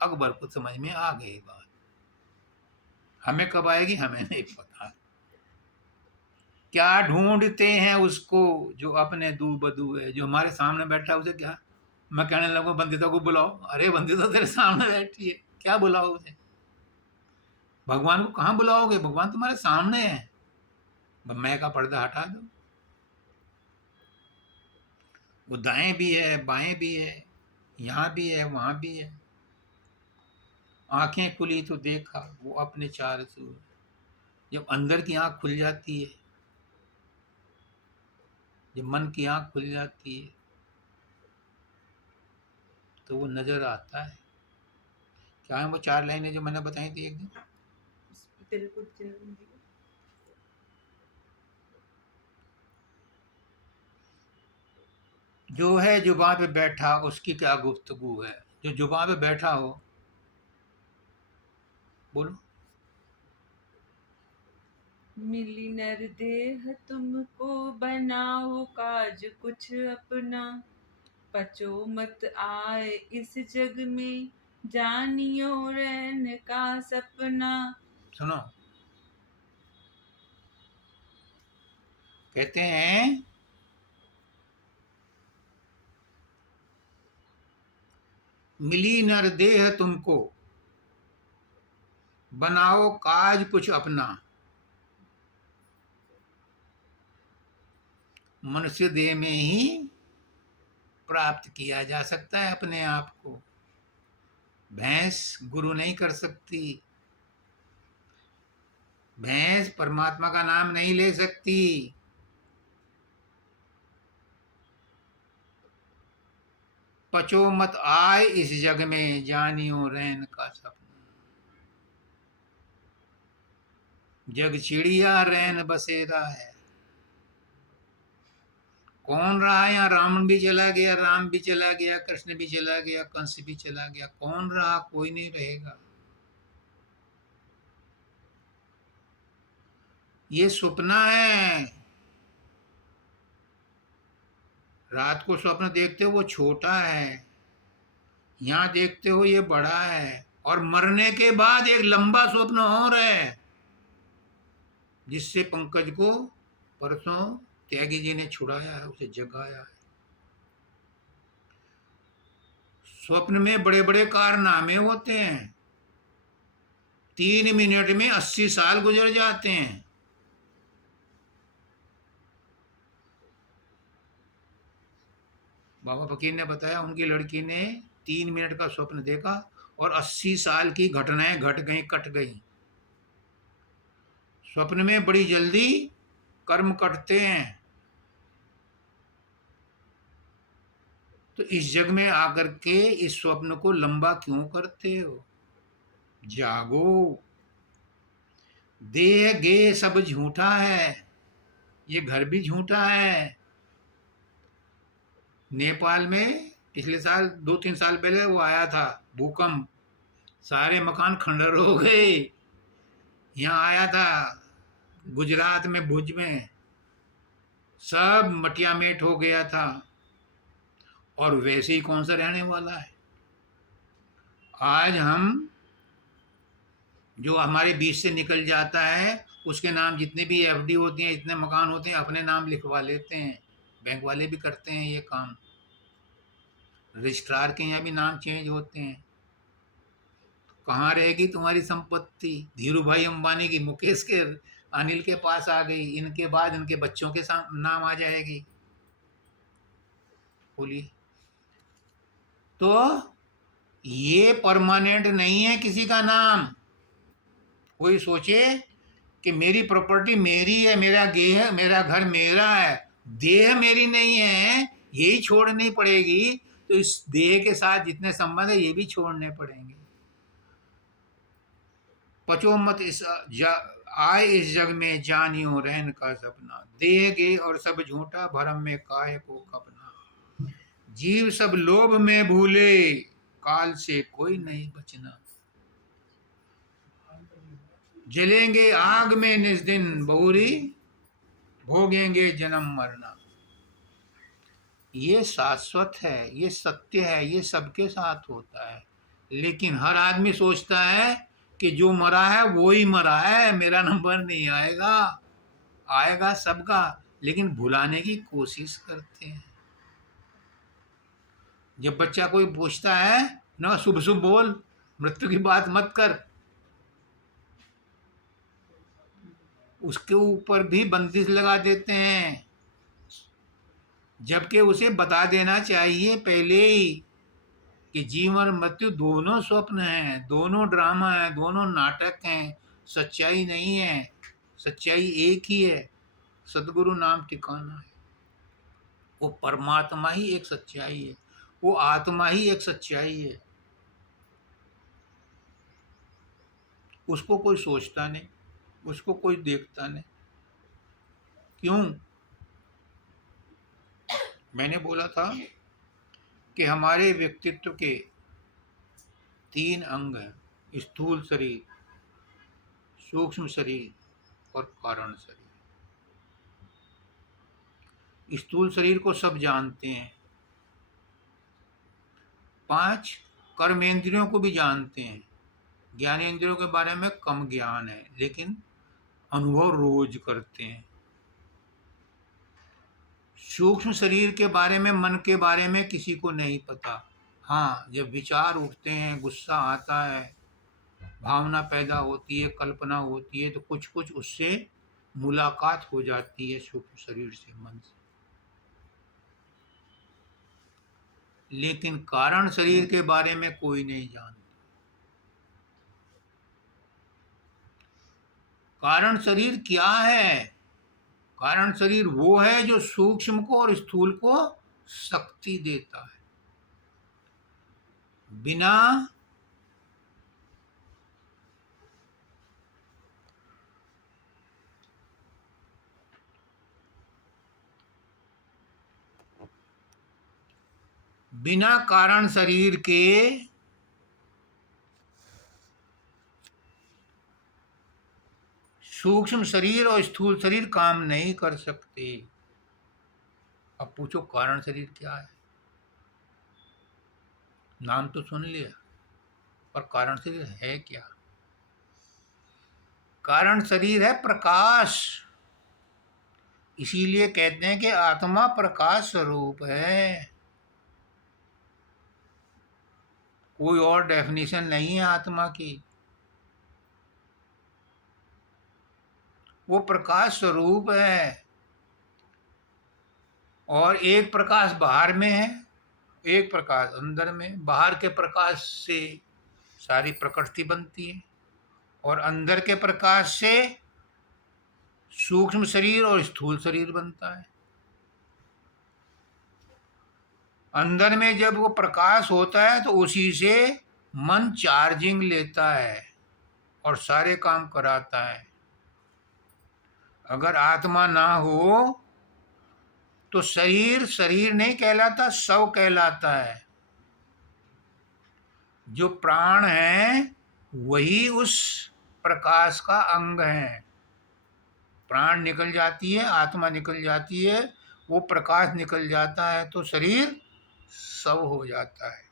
अकबर को समझ में आ गई बात। हमें कब आएगी हमें नहीं पता। क्या ढूंढते हैं उसको जो अपने दू बदू है, जो हमारे सामने बैठा है उसे क्या? मैं कहने लगूं बंदिता को बुलाओ, अरे बंदिता तेरे सामने बैठी है, क्या बुलाओ उसे? भगवान को कहाँ बुलाओगे? भगवान तुम्हारे सामने है। मैं का पर्दा हटा दो। वो दाएं भी है, बाएं भी है, यहाँ भी है, वहां भी है। आंखें खुली तो देखा वो अपने चार सूर। जब अंदर की आंख खुल जाती है, जब मन की आंख खुल जाती है, तो वो नजर आता है। क्या है वो 4 लाइनें जो मैंने बताई थी एक दिन? बिल्कुल जरूरी। जो है जुबां पे बैठा उसकी क्या गुफ्तगू है? जो जुबां पे बैठा हो, बोलो। मिली नर देह तुमको, बनाओ काज कुछ अपना। पचो मत आए इस जग में, जानियो रैन का सपना। सुनो, कहते हैं मिली नर देह तुमको, बनाओ काज कुछ अपना। मनुष्य देह में ही प्राप्त किया जा सकता है अपने आप को। भैंस गुरु नहीं कर सकती, भैंस परमात्मा का नाम नहीं ले सकती। पचो मत आए इस जग में, जानियो रैन का सपना। जग चिड़िया रैन बसेरा है। कौन रहा? यहाँ रावण भी चला गया, राम भी चला गया, कृष्ण भी चला गया, कंस भी चला गया। कौन रहा? कोई नहीं रहेगा। ये सपना है। रात को स्वप्न देखते हो वो छोटा है, यहाँ देखते हो ये बड़ा है। और मरने के बाद एक लंबा स्वप्न और है, जिससे पंकज को परसों त्यागी जी ने छुड़ाया है, उसे जगाया है। स्वप्न में बड़े बड़े कारनामे होते हैं। 3 मिनट में 80 साल गुजर जाते हैं। बाबा फकीर ने बताया उनकी लड़की ने 3 मिनट का स्वप्न देखा और 80 साल की घटनाएं घट गई, कट गई। स्वप्न में बड़ी जल्दी कर्म कटते हैं। तो इस जग में आकर के इस स्वप्न को लंबा क्यों करते हो? जागो। देह गे सब झूठा है, ये घर भी झूठा है। नेपाल में पिछले साल 2-3 साल पहले वो आया था भूकंप, सारे मकान खंडर हो गए। यहाँ आया था गुजरात में भुज में, सब मटिया मेट हो गया था। और वैसे ही कौन सा रहने वाला है। आज हम जो हमारे बीच से निकल जाता है उसके नाम जितने भी एफडी होती हैं, इतने मकान होते हैं, अपने नाम लिखवा लेते हैं। बैंक वाले भी करते हैं ये काम, रजिस्ट्रार के यहाँ भी नाम चेंज होते हैं। कहाँ रहेगी तुम्हारी संपत्ति? धीरू भाई अंबानी की, मुकेश के, अनिल के पास आ गई, इनके बाद इनके बच्चों के नाम आ जाएगी। बोलिए। तो ये परमानेंट नहीं है किसी का नाम। कोई सोचे कि मेरी प्रॉपर्टी मेरी है, मेरा गेह, मेरा घर मेरा है, देह मेरी नहीं है, यही छोड़नी पड़ेगी, तो इस देह के साथ जितने संबंध है ये भी छोड़ने पड़ेंगे। पचो मत आए इस जग में जानियो रहन का सपना, देह गे और सब झूठा, भरम में काहे को कपना। जीव सब लोभ में भूले, काल से कोई नहीं बचना। जलेंगे आग में निस दिन बहुरी, भोगेंगे जन्म मरना। ये शाश्वत है, ये सत्य है, ये सबके साथ होता है। लेकिन हर आदमी सोचता है कि जो मरा है वो ही मरा है, मेरा नंबर नहीं आएगा। आएगा सबका, लेकिन भुलाने की कोशिश करते हैं। जब बच्चा कोई पूछता है ना, शुभ शुभ बोल, मृत्यु की बात मत कर, उसके ऊपर भी बंदिश लगा देते हैं। जबकि उसे बता देना चाहिए पहले ही कि जीवन और मृत्यु दोनों स्वप्न हैं, दोनों ड्रामा है, दोनों नाटक हैं, सच्चाई नहीं है। सच्चाई एक ही है, सदगुरु नाम ठिकाना है। वो परमात्मा ही एक सच्चाई है, वो आत्मा ही एक सच्चाई है। उसको कोई सोचता नहीं, उसको कोई देखता नहीं। क्यों? मैंने बोला था कि हमारे व्यक्तित्व के 3 अंग हैं, स्थूल शरीर, सूक्ष्म शरीर और कारण शरीर। स्थूल शरीर को सब जानते हैं, 5 कर्मेंद्रियों को भी जानते हैं। ज्ञानेंद्रियों के बारे में कम ज्ञान है, लेकिन अनुभव रोज करते हैं। सूक्ष्म शरीर के बारे में, मन के बारे में किसी को नहीं पता। हाँ, जब विचार उठते हैं, गुस्सा आता है, भावना पैदा होती है, कल्पना होती है, तो कुछ कुछ उससे मुलाकात हो जाती है सूक्ष्म शरीर से, मन से। लेकिन कारण शरीर के बारे में कोई नहीं जानता। कारण शरीर क्या है? कारण शरीर वो है जो सूक्ष्म को और स्थूल को शक्ति देता है। बिना बिना कारण शरीर के सूक्ष्म शरीर और स्थूल शरीर काम नहीं कर सकते। अब पूछो कारण शरीर क्या है? नाम तो सुन लिया, पर कारण शरीर है क्या? कारण शरीर है प्रकाश। इसीलिए कहते हैं कि आत्मा प्रकाश स्वरूप है। कोई और डेफिनेशन नहीं है आत्मा की। वो प्रकाश स्वरूप है। और एक प्रकाश बाहर में है, एक प्रकाश अंदर में। बाहर के प्रकाश से सारी प्रकृति बनती है, और अंदर के प्रकाश से सूक्ष्म शरीर और स्थूल शरीर बनता है। अंदर में जब वो प्रकाश होता है तो उसी से मन चार्जिंग लेता है और सारे काम कराता है। अगर आत्मा ना हो तो शरीर शरीर नहीं कहलाता, शव कहलाता है। जो प्राण है वही उस प्रकाश का अंग है। प्राण निकल जाती है, आत्मा निकल जाती है, वो प्रकाश निकल जाता है तो शरीर शव हो जाता है।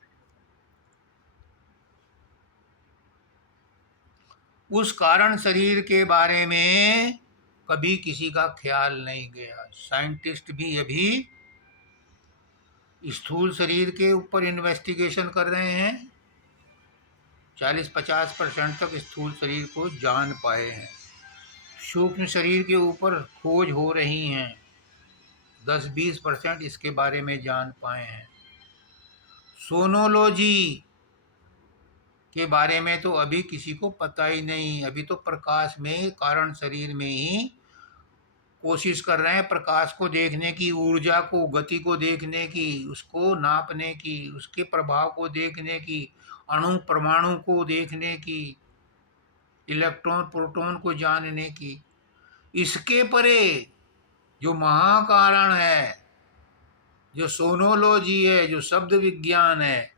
उस कारण शरीर के बारे में कभी किसी का ख्याल नहीं गया। साइंटिस्ट भी अभी स्थूल शरीर के ऊपर इन्वेस्टिगेशन कर रहे हैं। 40-50% तक स्थूल शरीर को जान पाए हैं। सूक्ष्म शरीर के ऊपर खोज हो रही हैं। 10-20% इसके बारे में जान पाए हैं। सोनोलॉजी के बारे में तो अभी किसी को पता ही नहीं। अभी तो प्रकाश में, कारण शरीर में ही कोशिश कर रहे हैं प्रकाश को देखने की, ऊर्जा को, गति को देखने की, उसको नापने की, उसके प्रभाव को देखने की, अणु परमाणु को देखने की, इलेक्ट्रॉन प्रोटॉन को जानने की। इसके परे जो महाकारण है, जो सोनोलॉजी है, जो शब्द विज्ञान है,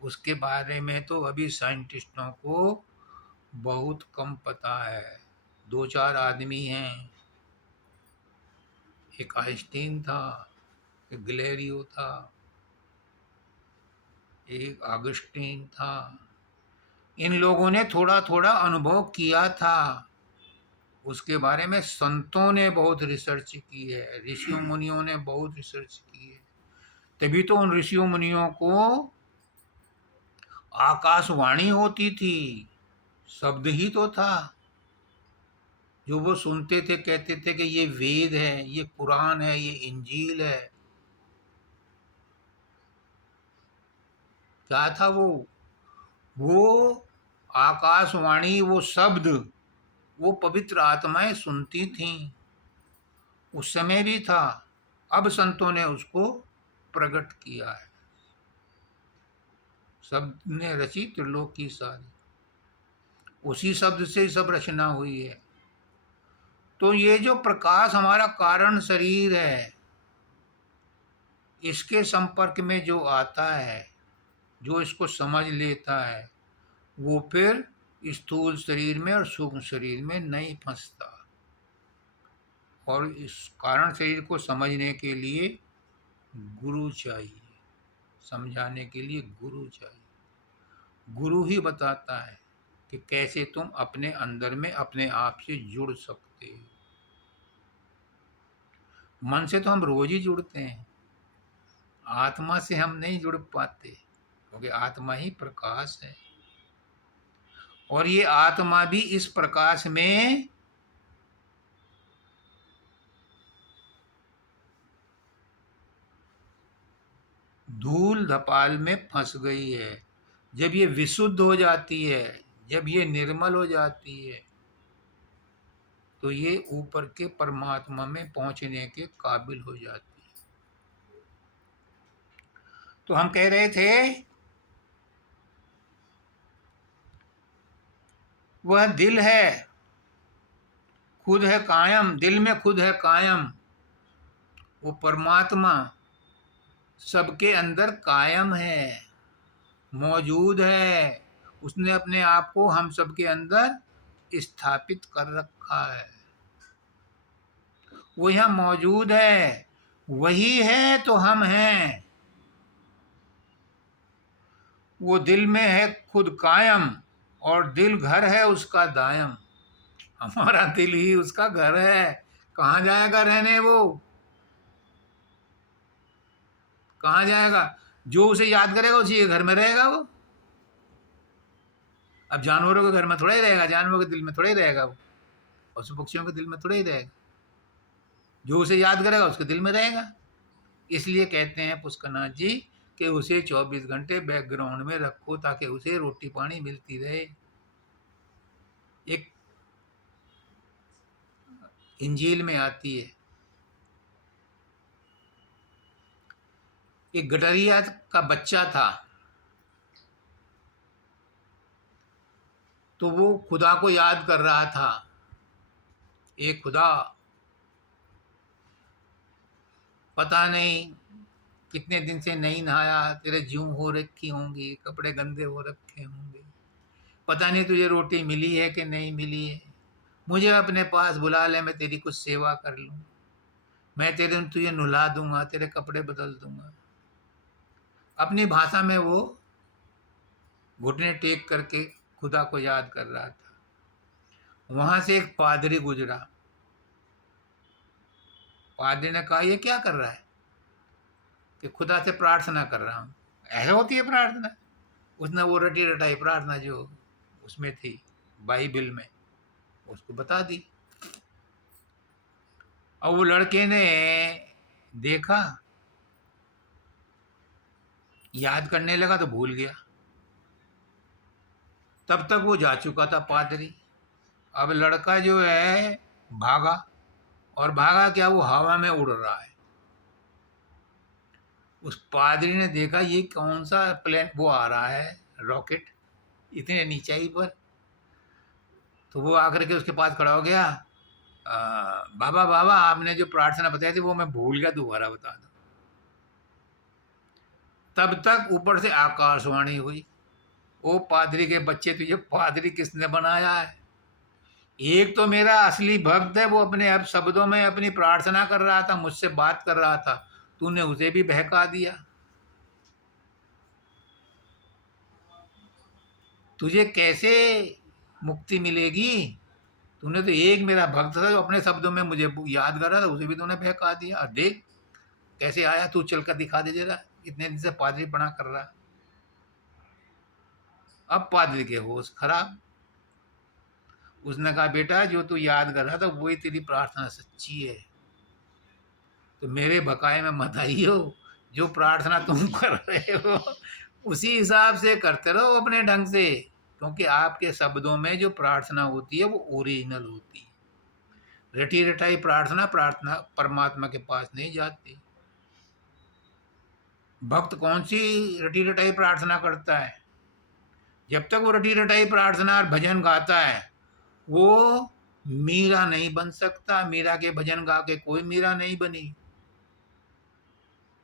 उसके बारे में तो अभी साइंटिस्टों को बहुत कम पता है। 2-4 आदमी हैं। एक आइंस्टीन था, एक गैलीलियो था, एक ऑगस्टीन था। इन लोगों ने थोड़ा थोड़ा अनुभव किया था। उसके बारे में संतों ने बहुत रिसर्च की है, ऋषियों मुनियों ने बहुत रिसर्च की है। तभी तो उन ऋषियों मुनियों को आकाशवाणी होती थी। शब्द ही तो था जो वो सुनते थे, कहते थे कि ये वेद है, ये कुरान है, ये इंजील है। क्या था वो आकाशवाणी, वो शब्द, वो पवित्र आत्माएं सुनती थीं। उस समय भी था। अब संतों ने उसको प्रकट किया है। शब्द ने रची त्रिलोक की सारी, उसी शब्द से ही सब रचना हुई है। तो ये जो प्रकाश हमारा कारण शरीर है, इसके संपर्क में जो आता है, जो इसको समझ लेता है, वो फिर स्थूल शरीर में और सूक्ष्म शरीर में नहीं फंसता। और इस कारण शरीर को समझने के लिए गुरु चाहिए, समझाने के लिए गुरु चाहिए। गुरु ही बताता है कि कैसे तुम अपने अंदर में अपने आप से जुड़ सकते हो। मन से तो हम रोज ही जुड़ते हैं, आत्मा से हम नहीं जुड़ पाते, क्योंकि आत्मा ही प्रकाश है। और ये आत्मा भी इस प्रकाश में धूल धपाल में फंस गई है। जब ये विशुद्ध हो जाती है, जब ये निर्मल हो जाती है, तो ये ऊपर के परमात्मा में पहुंचने के काबिल हो जाती है। तो हम कह रहे थे वह दिल है, खुद है कायम, दिल में खुद है कायम। वो परमात्मा सबके अंदर कायम है, मौजूद है। उसने अपने आप को हम सबके अंदर स्थापित कर रखा है। वो यहाँ मौजूद है, वही है तो हम हैं। वो दिल में है खुद कायम, और दिल घर है उसका दायम। हमारा दिल ही उसका घर है। कहाँ जाएगा रहने वो? कहाँ जाएगा? जो उसे याद करेगा उसी के घर में रहेगा वो। अब जानवरों के घर में थोड़ा ही रहेगा, जानवरों के दिल में थोड़ा ही रहेगा वो, पशु पक्षियों के दिल में थोड़ा ही रहेगा। जो उसे याद करेगा उसके दिल में रहेगा। इसलिए कहते हैं पुष्करनाथ जी कि उसे 24 घंटे बैकग्राउंड में रखो, ताकि उसे रोटी पानी मिलती रहे। एक इंजील में आती है, एक गडरिया का बच्चा था, तो वो खुदा को याद कर रहा था। ए खुदा, पता नहीं कितने दिन से नहीं नहाया, तेरे जूं हो रखी होंगी, कपड़े गंदे हो रखे होंगे, पता नहीं तुझे रोटी मिली है कि नहीं मिली है, मुझे अपने पास बुला ले, मैं तेरी कुछ सेवा कर लूँ, मैं तुझे नहला दूंगा, तेरे कपड़े बदल दूंगा। अपनी भाषा में वो घुटने टेक करके खुदा को याद कर रहा था। वहां से एक पादरी गुजरा। पादरी ने कहा, ये क्या कर रहा है? कि खुदा से प्रार्थना कर रहा हूँ। ऐसे होती है प्रार्थना? उसने वो रटी रटाई प्रार्थना जो उसमें थी बाइबल में, उसको बता दी। और वो लड़के ने देखा, याद करने लगा तो भूल गया। तब तक वो जा चुका था पादरी। अब लड़का जो है भागा, और भागा क्या, वो हवा में उड़ रहा है। उस पादरी ने देखा ये कौन सा प्लेन वो आ रहा है, रॉकेट, इतने नीचाई पर। तो वो आकर के उसके पास खड़ा हो गया, बाबा बाबा आपने जो प्रार्थना बताई थी वो मैं भूल गया, दोबारा बता दो। तब तक ऊपर से आकाशवाणी हुई, ओ पादरी के बच्चे, तुझे पादरी किसने बनाया है? एक तो मेरा असली भक्त है, वो अपने अब शब्दों में अपनी प्रार्थना कर रहा था, मुझसे बात कर रहा था, तूने उसे भी बहका दिया। तुझे कैसे मुक्ति मिलेगी? तूने तो एक मेरा भक्त था जो अपने शब्दों में मुझे याद कर रहा था, उसे भी तूने बहका दिया। और देख कैसे आया, तू चलकर दिखा दे जरा, इतने दिन से पादरी पना कर रहा। अब पादरी के होश खराब। उसने कहा, बेटा जो तू याद कर रहा था वही तेरी प्रार्थना सच्ची है, तो मेरे बकाए में मत आइयो। जो प्रार्थना तुम कर रहे हो उसी हिसाब से करते रहो अपने ढंग से, क्योंकि आपके शब्दों में जो प्रार्थना होती है वो ओरिजिनल होती है। रटी रटाई प्रार्थना परमात्मा के पास नहीं जाती। भक्त कौन सी रटी रटाई प्रार्थना करता है? जब तक वो रटी रटाई प्रार्थना और भजन गाता है वो मीरा नहीं बन सकता। मीरा के भजन गा के कोई मीरा नहीं बनी।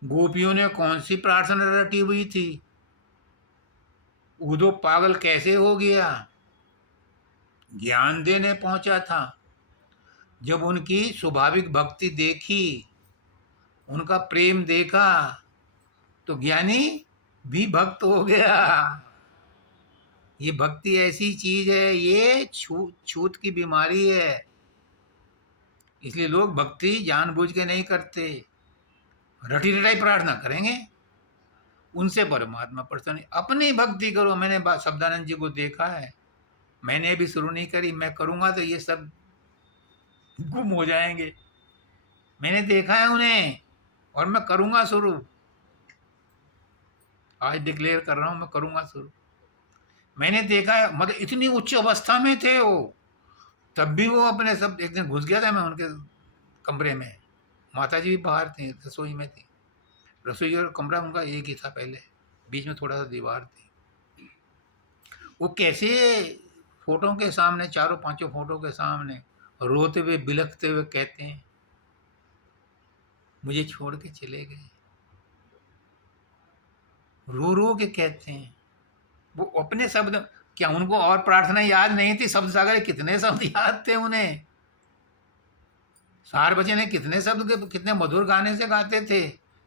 गोपियों ने कौन सी प्रार्थना रटी हुई थी? उधो पागल कैसे हो गया? ज्ञान देने पहुंचा था। जब उनकी स्वाभाविक भक्ति देखी, उनका प्रेम देखा, तो ज्ञानी भी भक्त हो गया। ये भक्ति ऐसी चीज है, ये छूत की बीमारी है। इसलिए लोग भक्ति जानबूझ के नहीं करते, रटी रटाई प्रार्थना करेंगे, उनसे परमात्मा प्रसन्न। अपनी भक्ति करो। मैंने शब्दानंद जी को देखा है, मैंने अभी शुरू नहीं करी, मैं करूंगा तो ये सब गुम हो जाएंगे। मैंने देखा है उन्हें और मैं करूंगा शुरू। आज डिक्लेयर कर रहा हूं, मैं करूंगा शुरू। मैंने देखा है, मतलब इतनी उच्च अवस्था में थे वो, तब भी वो अपने सब। एक दिन घुस गया था मैं उनके कमरे में, माता जी भी बाहर थी, रसोई में थी। रसोई और कमरा उनका एक ही था पहले, बीच में थोड़ा सा दीवार थी। वो कैसे फोटो के सामने, चारों पांचों फोटो के सामने रोते हुए बिलखते हुए कहते हैं, मुझे छोड़ के चले गए। रो रो के कहते हैं। वो अपने शब्द, क्या उनको और प्रार्थना याद नहीं थी? शब्द सागर कितने शब्द याद थे उन्हें। सार बच्चे ने कितने शब्द के कितने मधुर गाने से गाते थे,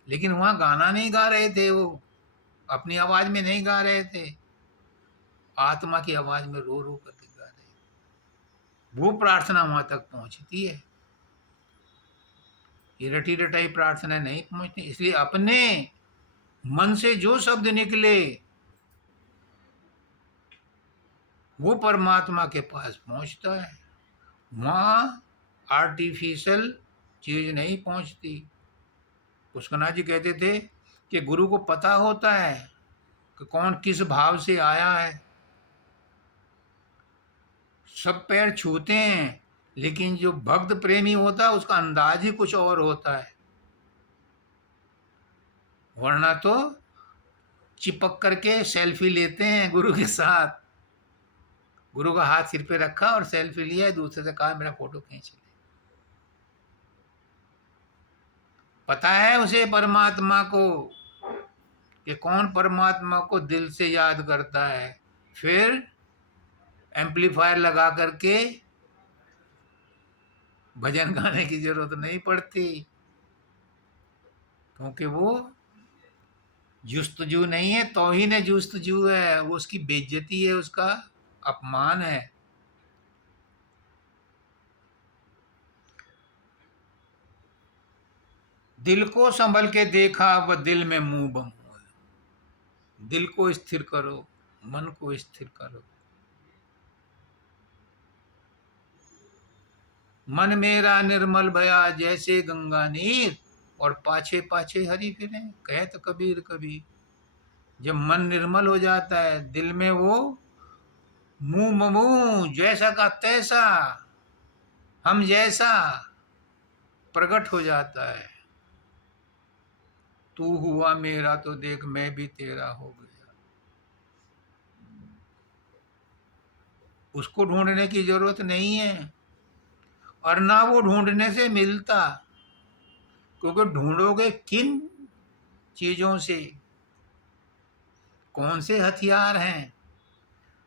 लेकिन वहां गाना नहीं गा रहे थे, वो अपनी आवाज में नहीं गा रहे थे, आत्मा की आवाज में रो रो करके गा रहे थे। वो प्रार्थना वहां तक पहुंचती है, ये रटी रटाई प्रार्थना नहीं पहुंचती। इसलिए अपने मन से जो शब्द निकले वो परमात्मा के पास पहुंचता है। वहां आर्टिफिशियल चीज नहीं पहुंचती। पुष्कनाथ जी कहते थे कि गुरु को पता होता है कि कौन किस भाव से आया है। सब पैर छूते हैं, लेकिन जो भक्त प्रेमी होता है उसका अंदाज ही कुछ और होता है। वरना तो चिपक करके सेल्फी लेते हैं गुरु के साथ। गुरु का हाथ सिर पे रखा और सेल्फी लिया, दूसरे से कहा मेरा फोटो खींच ले। पता है उसे परमात्मा को कि कौन परमात्मा को दिल से याद करता है, फिर एम्पलीफायर लगा करके भजन गाने की जरूरत नहीं पड़ती, क्योंकि वो जुस्तजू नहीं है, तौहीन है, जुस्तजू है, वो उसकी बेइज्जती है, उसका अपमान है। दिल को संभल के देखा व दिल में मुंह बम हुआ। दिल को स्थिर करो, मन को स्थिर करो। मन मेरा निर्मल भया जैसे गंगा नीर, और पाछे पाछे हरि फिरे, कहत कबीर कबीर। जब मन निर्मल हो जाता है, दिल में वो मुंह ममू जैसा का तैसा, हम जैसा प्रकट हो जाता है। तू हुआ मेरा तो देख मैं भी तेरा हो गया। उसको ढूंढने की जरूरत नहीं है, और ना वो ढूंढने से मिलता, क्योंकि ढूंढोगे किन चीजों से, कौन से हथियार हैं,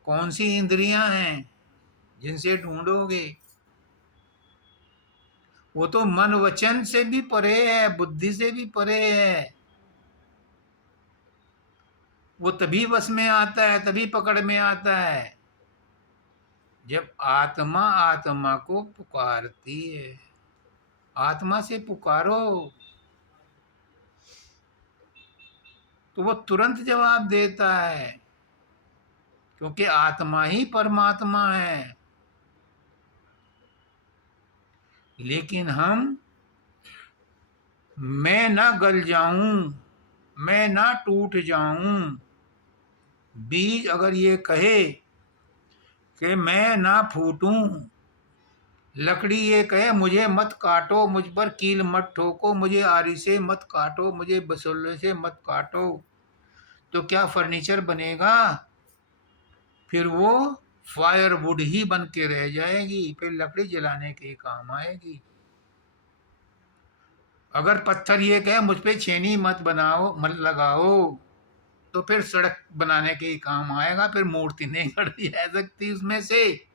कौन सी इंद्रियां हैं जिनसे ढूंढोगे। वो तो मन वचन से भी परे है, बुद्धि से भी परे है। वो तभी बस में आता है, तभी पकड़ में आता है, जब आत्मा आत्मा को पुकारती है। आत्मा से पुकारो तो वो तुरंत जवाब देता है, क्योंकि आत्मा ही परमात्मा है। लेकिन हम, मैं ना गल जाऊं, मैं ना टूट जाऊं, बीज अगर ये कहे कि मैं ना फूटूं, लकड़ी ये कहे मुझे मत काटो, मुझ पर कील मत ठोको, मुझे आरी से मत काटो, मुझे बसोले से मत काटो, तो क्या फर्नीचर बनेगा? फिर वो फायरवुड ही बन के रह जाएगी, फिर लकड़ी जलाने के काम आएगी। अगर पत्थर ये कहे मुझ पे छेनी मत बनाओ, मत लगाओ, तो फिर सड़क बनाने के ही काम आएगा, फिर मूर्ति नहीं गढ़ी जा सकती उसमें से।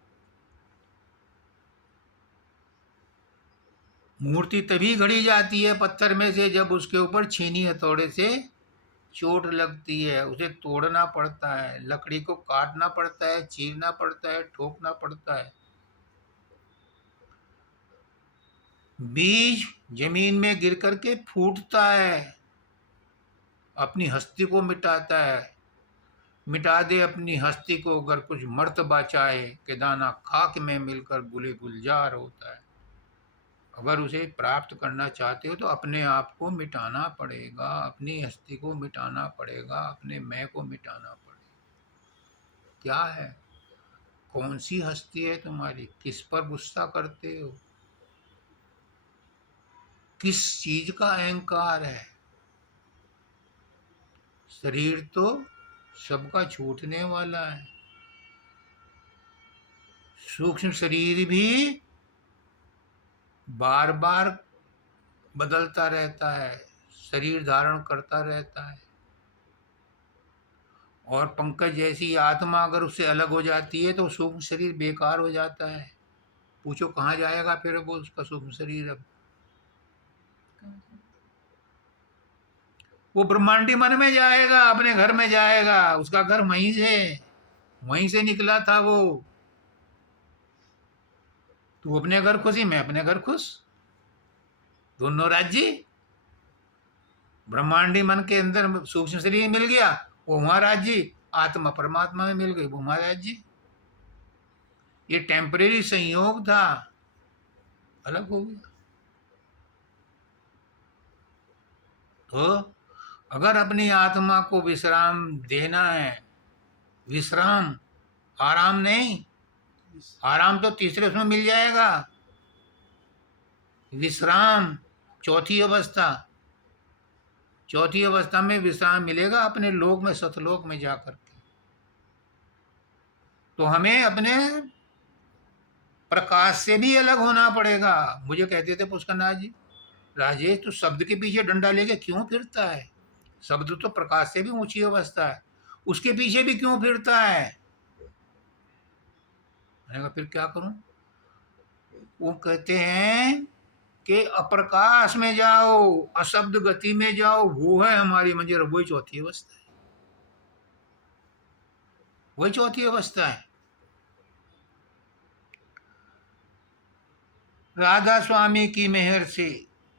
मूर्ति तभी गढ़ी जाती है पत्थर में से जब उसके ऊपर छीनी हथौड़े से चोट लगती है, उसे तोड़ना पड़ता है, लकड़ी को काटना पड़ता है, चीरना पड़ता है, ठोकना पड़ता है। बीज जमीन में गिर करके फूटता है, अपनी हस्ती को मिटाता है। मिटा दे अपनी हस्ती को अगर कुछ मर्तबा चाहे, कि दाना खाक में मिलकर गुले गुलजार होता है। अगर उसे प्राप्त करना चाहते हो तो अपने आप को मिटाना पड़ेगा, अपनी हस्ती को मिटाना पड़ेगा, अपने मैं को मिटाना पड़ेगा। क्या है, कौन सी हस्ती है तुम्हारी, किस पर गुस्सा करते हो, किस चीज का अहंकार है? शरीर तो सबका छूटने वाला है, सूक्ष्म शरीर भी बार बार बदलता रहता है, शरीर धारण करता रहता है। और पंकज जैसी आत्मा अगर उससे अलग हो जाती है तो सूक्ष्म शरीर बेकार हो जाता है। पूछो कहाँ जाएगा फिर वो उसका सूक्ष्म शरीर? अब वो ब्रह्मांडी मन में जाएगा, अपने घर में जाएगा, उसका घर वहीं से निकला था वो। तू अपने घर खुशी, मैं अपने घर खुश, दोनों राज्य। ब्रह्मांडी मन के अंदर सूक्ष्म शरीर मिल गया, वो वहां राज्य, आत्मा परमात्मा में मिल गई, वो वहां राज्य। ये टेम्परेरी संयोग था, अलग हो गया। तो अगर अपनी आत्मा को विश्राम देना है, विश्राम, आराम नहीं, आराम तो तीसरे उसमें मिल जाएगा, विश्राम चौथी अवस्था, चौथी अवस्था में विश्राम मिलेगा अपने लोक में, सतलोक में जाकर के। तो हमें अपने प्रकाश से भी अलग होना पड़ेगा। मुझे कहते थे पुष्करनाथ जी राजेश तो शब्द के पीछे डंडा लेके क्यों फिरता है? शब्द तो प्रकाश से भी ऊंची अवस्था है, उसके पीछे भी क्यों फिरता है? मैंने कहा फिर क्या करूं? वो कहते हैं कि अप्रकाश में जाओ, अशब्द गति में जाओ, वो है हमारी मंजिल, वही चौथी अवस्था है, वही चौथी अवस्था है। राधा स्वामी की मेहर से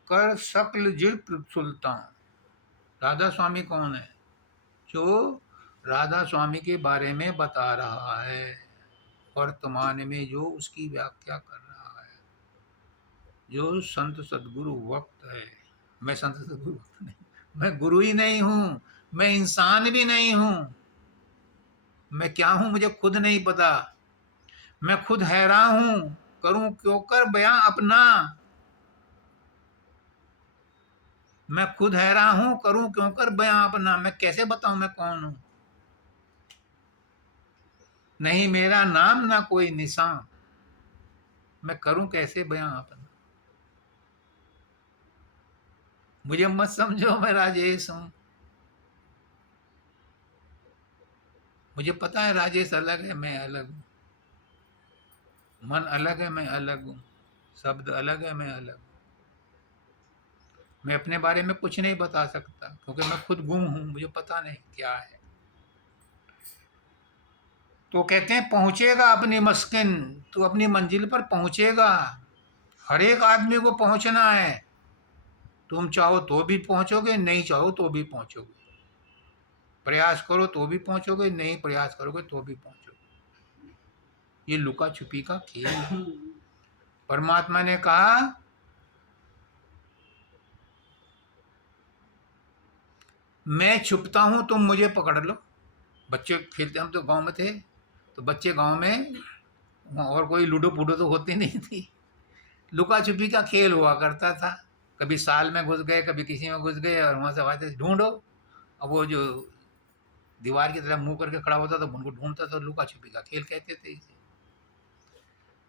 कर सकल जिक्र सुल्तान। राधा स्वामी कौन है? जो राधा स्वामी के बारे में बता रहा है, वर्तमान में जो उसकी व्याख्या कर रहा है, जो संत सदगुरु वक्त है। मैं संत सदगुरु वक्त नहीं, मैं गुरु ही नहीं हूं, मैं इंसान भी नहीं हूं। मैं क्या हूं मुझे खुद नहीं पता, मैं खुद हैरान हूं, करूं क्यों कर बयां अपना। मैं खुद हैरान हूं, करूं क्यों कर बयां अपना। मैं कैसे बताऊं मैं कौन हूं? नहीं मेरा नाम ना कोई निशान, मैं करूं कैसे बयां अपना। मुझे मत समझो मैं राजेश हूं, मुझे पता है राजेश अलग है, मैं अलग हूं। मन अलग है, मैं अलग हूं। शब्द अलग है, मैं अलग हूं। मैं अपने बारे में कुछ नहीं बता सकता क्योंकि मैं खुद गुम हूं, मुझे पता नहीं क्या है। तो कहते हैं पहुंचेगा अपनी मस्किन, तू अपनी मंजिल पर पहुंचेगा। हर एक आदमी को पहुंचना है, तुम चाहो तो भी पहुंचोगे, नहीं चाहो तो भी पहुंचोगे। प्रयास करो तो भी पहुंचोगे, नहीं प्रयास करोगे तो भी पहुंचोगे। ये लुका छुपी का खेल है। परमात्मा ने कहा मैं छुपता हूं, तुम मुझे पकड़ लो। बच्चे खेलते, हम तो गांव में थे, तो बच्चे गांव में और कोई लूडो फूडो तो होती नहीं थी, लुका छुपी का खेल हुआ करता था। कभी साल में घुस गए, कभी किसी में घुस गए, और वहां से आवाज ढूंढो। अब वो जो दीवार की तरफ मुंह करके खड़ा होता था उनको ढूंढता था, लुका छुपी का खेल कहते थे इसे।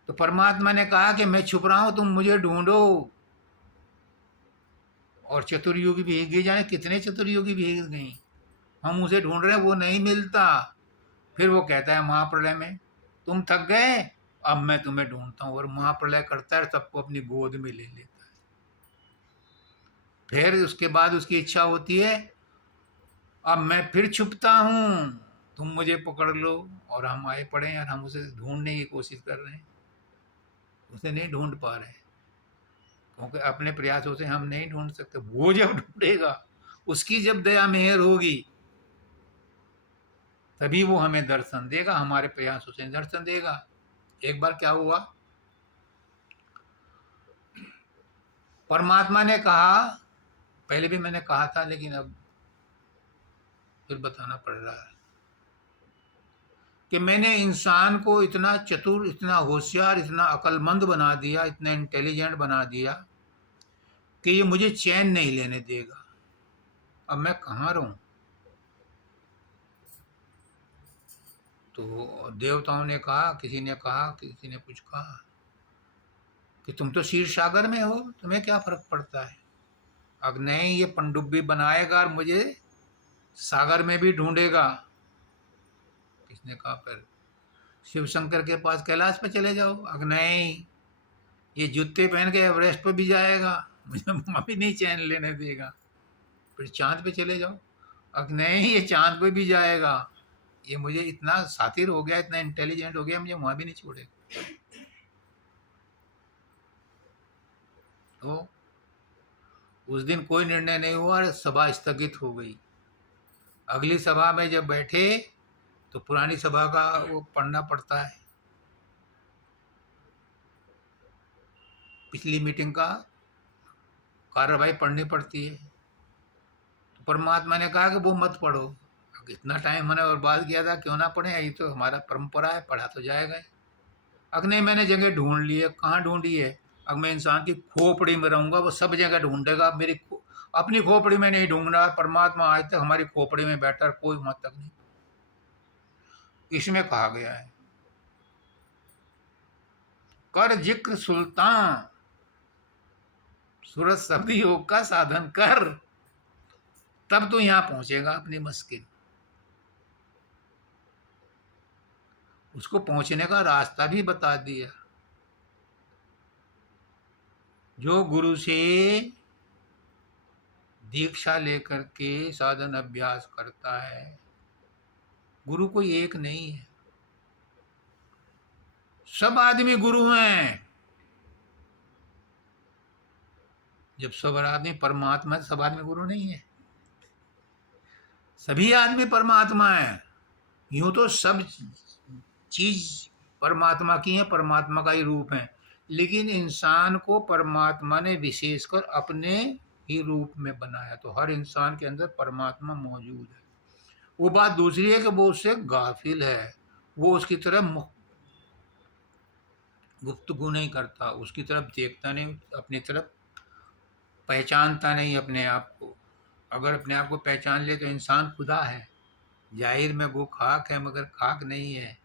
तो परमात्मा ने कहा कि मैं छुप रहा हूं, तुम मुझे ढूंढो। और चतुर्युगी भीग जाने, कितने चतुर्युगी भीग गई, हम उसे ढूंढ रहे हैं, वो नहीं मिलता। फिर वो कहता है महाप्रलय में तुम थक गए, अब मैं तुम्हें ढूंढता हूँ, और महाप्रलय करता है, सबको अपनी गोद में ले लेता है। फिर उसके बाद उसकी इच्छा होती है अब मैं फिर छुपता हूँ, तुम मुझे पकड़ लो। और हम आए पड़े हैं और हम उसे ढूंढने की कोशिश कर रहे हैं, उसे नहीं ढूंढ पा रहे, क्योंकि अपने प्रयासों से हम नहीं ढूंढ सकते। वो जब ढूंढेगा, उसकी जब दया मेहर होगी, तभी वो हमें दर्शन देगा, हमारे प्रयासों से दर्शन देगा। एक बार क्या हुआ, परमात्मा ने कहा, पहले भी मैंने कहा था लेकिन अब फिर बताना पड़ रहा है, कि मैंने इंसान को इतना चतुर, इतना होशियार, इतना अक्लमंद बना दिया, इतना इंटेलिजेंट बना दिया कि ये मुझे चैन नहीं लेने देगा। अब मैं कहाँ रहूं? तो देवताओं ने कहा, किसी ने कुछ कहा कि तुम तो क्षीर सागर में हो, तुम्हें क्या फर्क पड़ता है। अब नहीं, ये पनडुब्बी बनाएगा और मुझे सागर में भी ढूंढेगा। किसने कहा फिर शिव शंकर के पास कैलाश पे चले जाओ। अब नहीं, ये जूते पहन के एवरेस्ट पे भी जाएगा, मुझे वहां भी नहीं चैन लेने देगा। फिर चांद पे चले जाओ। अब नहीं, ये चांद पे भी जाएगा, ये मुझे इतना सातिर हो गया, इतना इंटेलिजेंट हो गया, मुझे वहां भी नहीं छोड़ेगा। तो उस दिन कोई निर्णय नहीं हुआ और सभा स्थगित हो गई। अगली सभा में जब बैठे तो पुरानी सभा का वो पढ़ना पड़ता है, पिछली मीटिंग का कार्यवाही पढ़नी पड़ती है। तो परमात्मा ने कहा कि वो मत पढ़ो, अब इतना टाइम मैंने और बात किया था, क्यों ना पढ़े, यही तो हमारा परंपरा है, पढ़ा तो जाएगा ही। अब नहीं, मैंने जगह ढूंढ ली है। कहाँ ढूंढी है? अब मैं इंसान की खोपड़ी में रहूंगा, वो सब जगह ढूंढेगा, अपनी खोपड़ी में नहीं ढूंढना। परमात्मा आज तक हमारी खोपड़ी में बैठा, कोई मतलब नहीं। इसमें कहा गया है कर जिक्र सुल्तान, सूरज शब्द योग का साधन कर, तब तो यहां पहुंचेगा अपनी मस्किन। उसको पहुंचने का रास्ता भी बता दिया। जो गुरु से दीक्षा लेकर के साधन अभ्यास करता है, गुरु कोई एक नहीं है, सब आदमी गुरु हैं। जब सब आदमी परमात्मा है, सब आदमी गुरु नहीं है, सभी आदमी परमात्मा है। यूं तो सब चीज परमात्मा की है, परमात्मा का ही रूप है, लेकिन इंसान को परमात्मा ने विशेषकर अपने ही रूप में बनाया, तो हर इंसान के अंदर परमात्मा मौजूद है। वो बात दूसरी है कि वो उससे गाफिल है, वो उसकी तरफ गुफ्तगू नहीं करता, उसकी तरफ देखता नहीं, अपनी तरफ पहचानता नहीं अपने आप को। अगर अपने आप को पहचान ले तो इंसान खुदा है। जाहिर में वो खाक है मगर खाक नहीं है।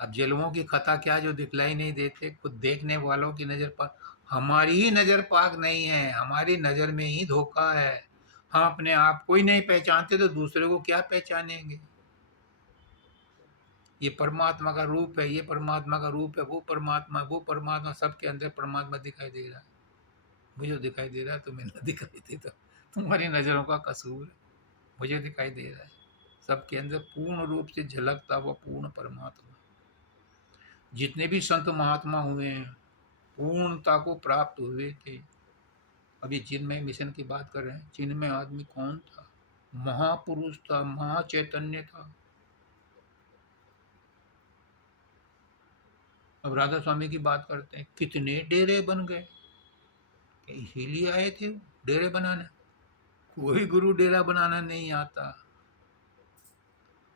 अब जलवों की खता क्या जो दिखलाई नहीं देते, खुद देखने वालों की नज़र पर, हमारी ही नज़र पाक नहीं है, हमारी नज़र में ही धोखा है। हम अपने आप को ही नहीं पहचानते तो दूसरे को क्या पहचानेंगे। ये परमात्मा का रूप है, ये परमात्मा का रूप है, वो परमात्मा, सबके अंदर परमात्मा दिखाई दे रहा है। मुझे दिखाई दे रहा है, तुम्हें ना दिखाई देता, तुम्हारी नज़रों का कसूर है। मुझे दिखाई दे रहा है, सबके अंदर पूर्ण रूप से झलकता हुआ पूर्ण परमात्मा। जितने भी संत महात्मा हुए हैं पूर्णता को प्राप्त हुए थे। अभी चिन्मय मिशन की बात कर रहे हैं, चिन्मय आदमी कौन था? महापुरुष था, महाचैतन्य था। अब राधा स्वामी की बात करते हैं, कितने डेरे बन गए, इसीलिए आए थे डेरे बनाने। कोई गुरु डेरा बनाना नहीं आता,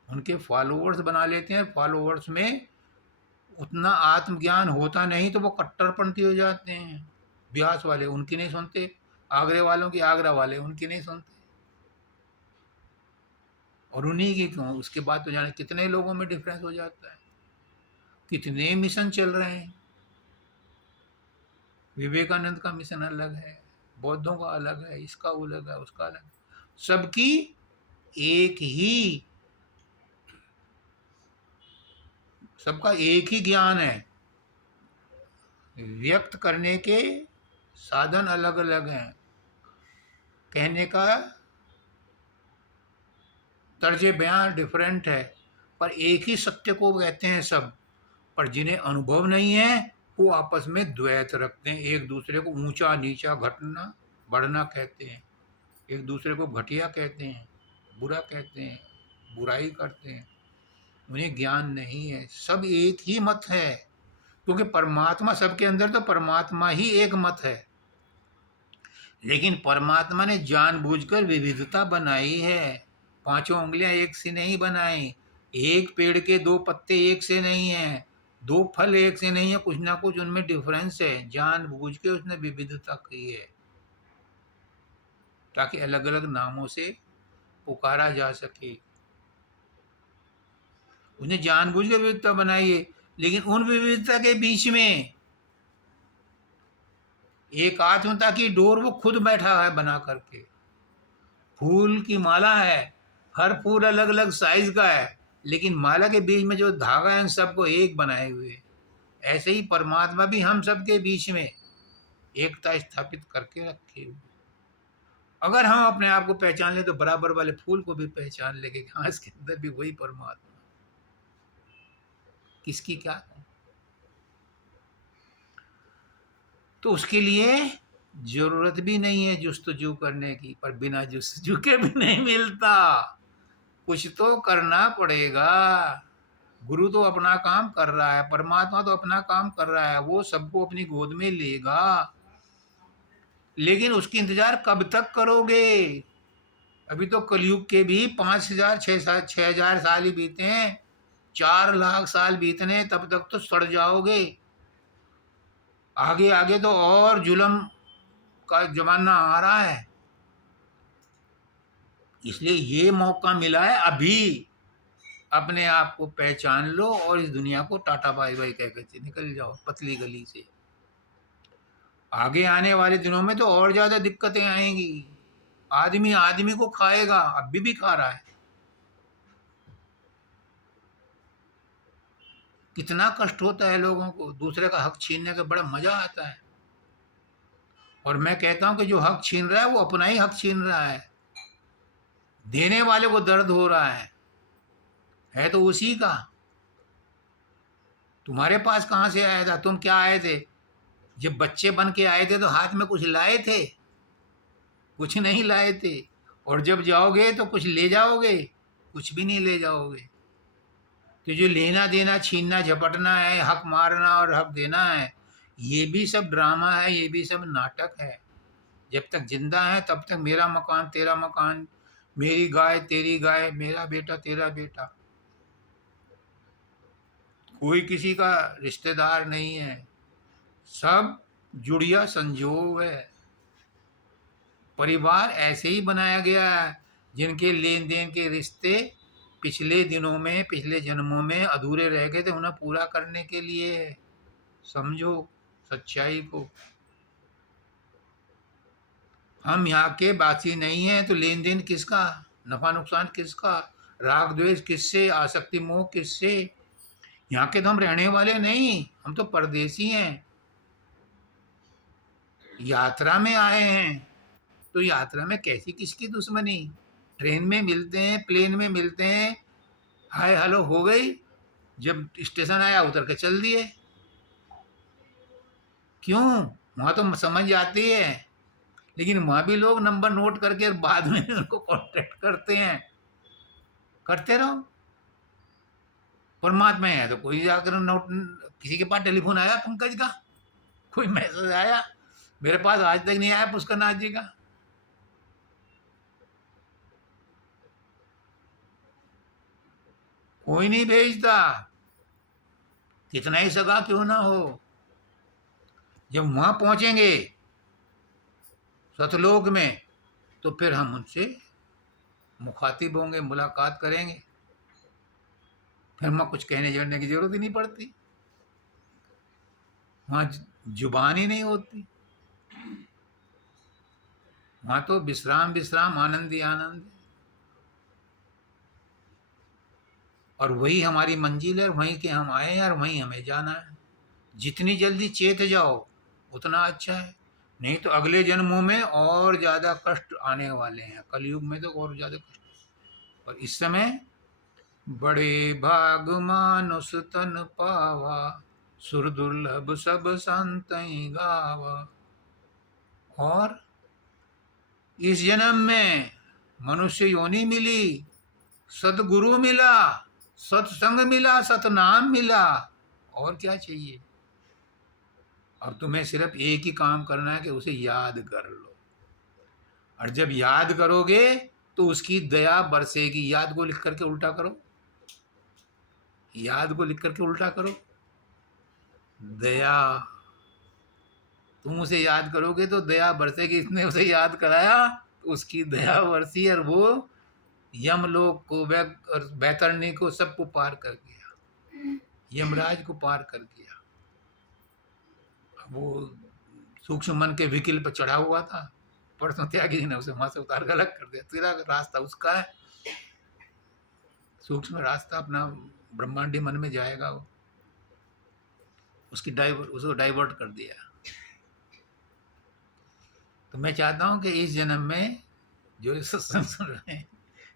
उनके फॉलोअर्स बना लेते हैं। फॉलोअर्स में उतना आत्मज्ञान होता नहीं तो वो कट्टरपंथी हो जाते हैं। ब्यास वाले उनकी नहीं सुनते, आगरे वालों की, आगरा वाले उनकी नहीं सुनते, और उन्हीं की क्यों, उसके बाद तो जाने कितने लोगों में डिफरेंस हो जाता है। कितने मिशन चल रहे हैं। विवेकानंद का मिशन अलग है, बौद्धों का अलग है, इसका अलग है, उसका अलग है। सबकी एक ही, सबका एक ही ज्ञान है, व्यक्त करने के साधन अलग अलग हैं, कहने का तर्ज बयां डिफरेंट है, पर एक ही सत्य को कहते हैं सब। पर जिन्हें अनुभव नहीं है वो आपस में द्वैत रखते हैं, एक दूसरे को ऊंचा नीचा, घटना बढ़ना कहते हैं, एक दूसरे को घटिया कहते हैं, बुरा कहते हैं, बुराई करते हैं। उन्हें ज्ञान नहीं है, सब एक ही मत है, क्योंकि परमात्मा सबके अंदर, तो परमात्मा ही एक मत है। लेकिन परमात्मा ने जानबूझकर विविधता बनाई है। पांचों उंगलियां एक सी नहीं बनाई, एक पेड़ के दो पत्ते एक से नहीं है, दो फल एक से नहीं है, कुछ ना कुछ उनमें डिफरेंस है। जानबूझ के उसने विविधता की है ताकि अलग अलग नामों से पुकारा जा सके। उसने जानबूझ के विविधता बनाई है, लेकिन उन विविधता के बीच में एक आत्मता की डोर वो खुद बैठा है बना करके। फूल की माला है, हर फूल अलग अलग साइज का है, लेकिन माला के बीच में जो धागा है उन सबको एक बनाए हुए। ऐसे ही परमात्मा भी हम सबके बीच में एकता स्थापित करके रखे हुए। अगर हम अपने आप को पहचान ले तो बराबर वाले फूल को भी पहचान लेंगे कि हाँ, इसके अंदर भी वही परमात्मा। किसकी क्या है? तो उसके लिए जरूरत भी नहीं है जुस्तजू करने की, पर बिना जुस्तजू के भी नहीं मिलता। कुछ तो करना पड़ेगा। गुरु तो अपना काम कर रहा है, परमात्मा तो अपना काम कर रहा है, वो सबको अपनी गोद में लेगा, लेकिन उसकी इंतजार कब तक करोगे? अभी तो कलयुग के भी 5,000 6,000 साल ही बीते हैं, 4 लाख साल बीतने, तब तक तो सड़ जाओगे। आगे आगे तो और जुल्म का जमाना आ रहा है। इसलिए ये मौका मिला है, अभी अपने आप को पहचान लो और इस दुनिया को टाटा बाय बाय कह के निकल जाओ पतली गली से। आगे आने वाले दिनों में तो और ज्यादा दिक्कतें आएंगी। आदमी आदमी को खाएगा, अभी भी खा रहा है। कितना कष्ट होता है लोगों को, दूसरे का हक छीनने का बड़ा मजा आता है। और मैं कहता हूं कि जो हक छीन रहा है वो अपना ही हक छीन रहा है, देने वाले को दर्द हो रहा है तो उसी का। तुम्हारे पास कहां से आया था? तुम क्या आए थे? जब बच्चे बन के आए थे तो हाथ में कुछ लाए थे? कुछ नहीं लाए थे। और जब जाओगे तो कुछ ले जाओगे? कुछ भी नहीं ले जाओगे। तो जो लेना देना, छीनना झपटना है, हक मारना और हक देना है, ये भी सब ड्रामा है, ये भी सब नाटक है। जब तक जिंदा है तब तक मेरा मकान तेरा मकान, मेरी गाय तेरी गाय, मेरा बेटा तेरा बेटा, कोई किसी का रिश्तेदार नहीं है, सब जुड़िया संजोग है। परिवार ऐसे ही बनाया गया है। जिनके लेन देन के रिश्ते पिछले दिनों में, पिछले जन्मों में अधूरे रह गए थे, उन्हें पूरा करने के लिए है। समझो सच्चाई को। हम यहाँ के वासी नहीं हैं तो लेन देन किसका, नफा नुकसान किसका, राग द्वेष किससे, आसक्ति मोह किससे? यहाँ के तो हम रहने वाले नहीं, हम तो परदेसी हैं, यात्रा में आए हैं। तो यात्रा में कैसी किसकी दुश्मनी? ट्रेन में मिलते हैं, प्लेन में मिलते हैं, हाय हेलो हो गई, जब स्टेशन आया उतर के चल दिए। क्यों? वहां तो समझ आती है, लेकिन वहां भी लोग नंबर नोट करके बाद में उनको कांटेक्ट करते हैं। करते रहो। परमात्मा है तो कोई जाकर नोट, किसी के पास टेलीफोन आया पंकज का, कोई मैसेज आया? मेरे पास आज तक नहीं आया पुष्करनाथ जी का। कोई नहीं भेजता, कितना ही सगा क्यों ना हो। जब वहां पहुंचेंगे सतलोक में तो फिर हम उनसे मुखातिब होंगे, मुलाकात करेंगे। फिर वहां कुछ कहने जोड़ने की जरूरत ही नहीं पड़ती, वहां जुबान ही नहीं होती। वहां तो विश्राम विश्राम, आनंद ही आनंद है। और वही हमारी मंजिल है, वहीं के हम आए हैं और वहीं हमें जाना है। जितनी जल्दी चेत जाओ उतना अच्छा है, नहीं तो अगले जन्मों में और ज्यादा कष्ट आने वाले हैं। कलयुग में तो और ज्यादा कष्ट। और इस समय बड़े भाग मानुष तन पावा, सुर दुर्लभ सब संतहि गावा। और इस जन्म में मनुष्य योनि मिली, सतगुरु मिला, सत्संग मिला, सतनाम मिला, और क्या चाहिए? अब तुम्हें सिर्फ एक ही काम करना है कि उसे याद कर लो। और जब याद करोगे तो उसकी दया बरसेगी। याद को लिख करके उल्टा करो, याद को लिख करके उल्टा करो। दया, तुम उसे याद करोगे तो दया बरसेगी। इसने उसे याद कराया तो उसकी दया बरसी, और वो यमलोक को, बैतरणी को, सबको पार कर गया, यमराज को पार कर गया। वो सूक्ष्म मन के व्हीकल पर चढ़ा हुआ था, परसों त्यागी जी ने उसे वहां से उतार कर अलग कर दिया। तेरा रास्ता उसका है, सूक्ष्म रास्ता अपना ब्रह्मांडी मन में जाएगा वो, उसको डाइवर्ट कर दिया। तो मैं चाहता हूं कि इस जन्म में जो सत्संग सुन रहे हैं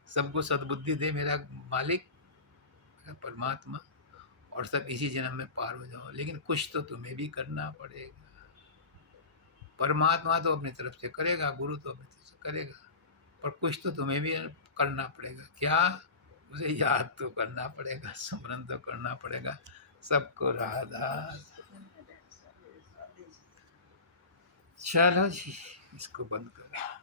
सबको सद्बुद्धि दे मेरा मालिक, मेरा परमात्मा, और सब इसी जन्म में पार हो जाओ। लेकिन कुछ तो तुम्हें भी करना पड़ेगा। परमात्मा तो अपनी तरफ से करेगा, गुरु तो अपनी तरफ से करेगा, पर कुछ तो तुम्हें भी करना पड़ेगा। क्या? उसे याद तो करना पड़ेगा, स्मरण तो करना पड़ेगा। सबको राधा। चलो जी, इसको बंद करो।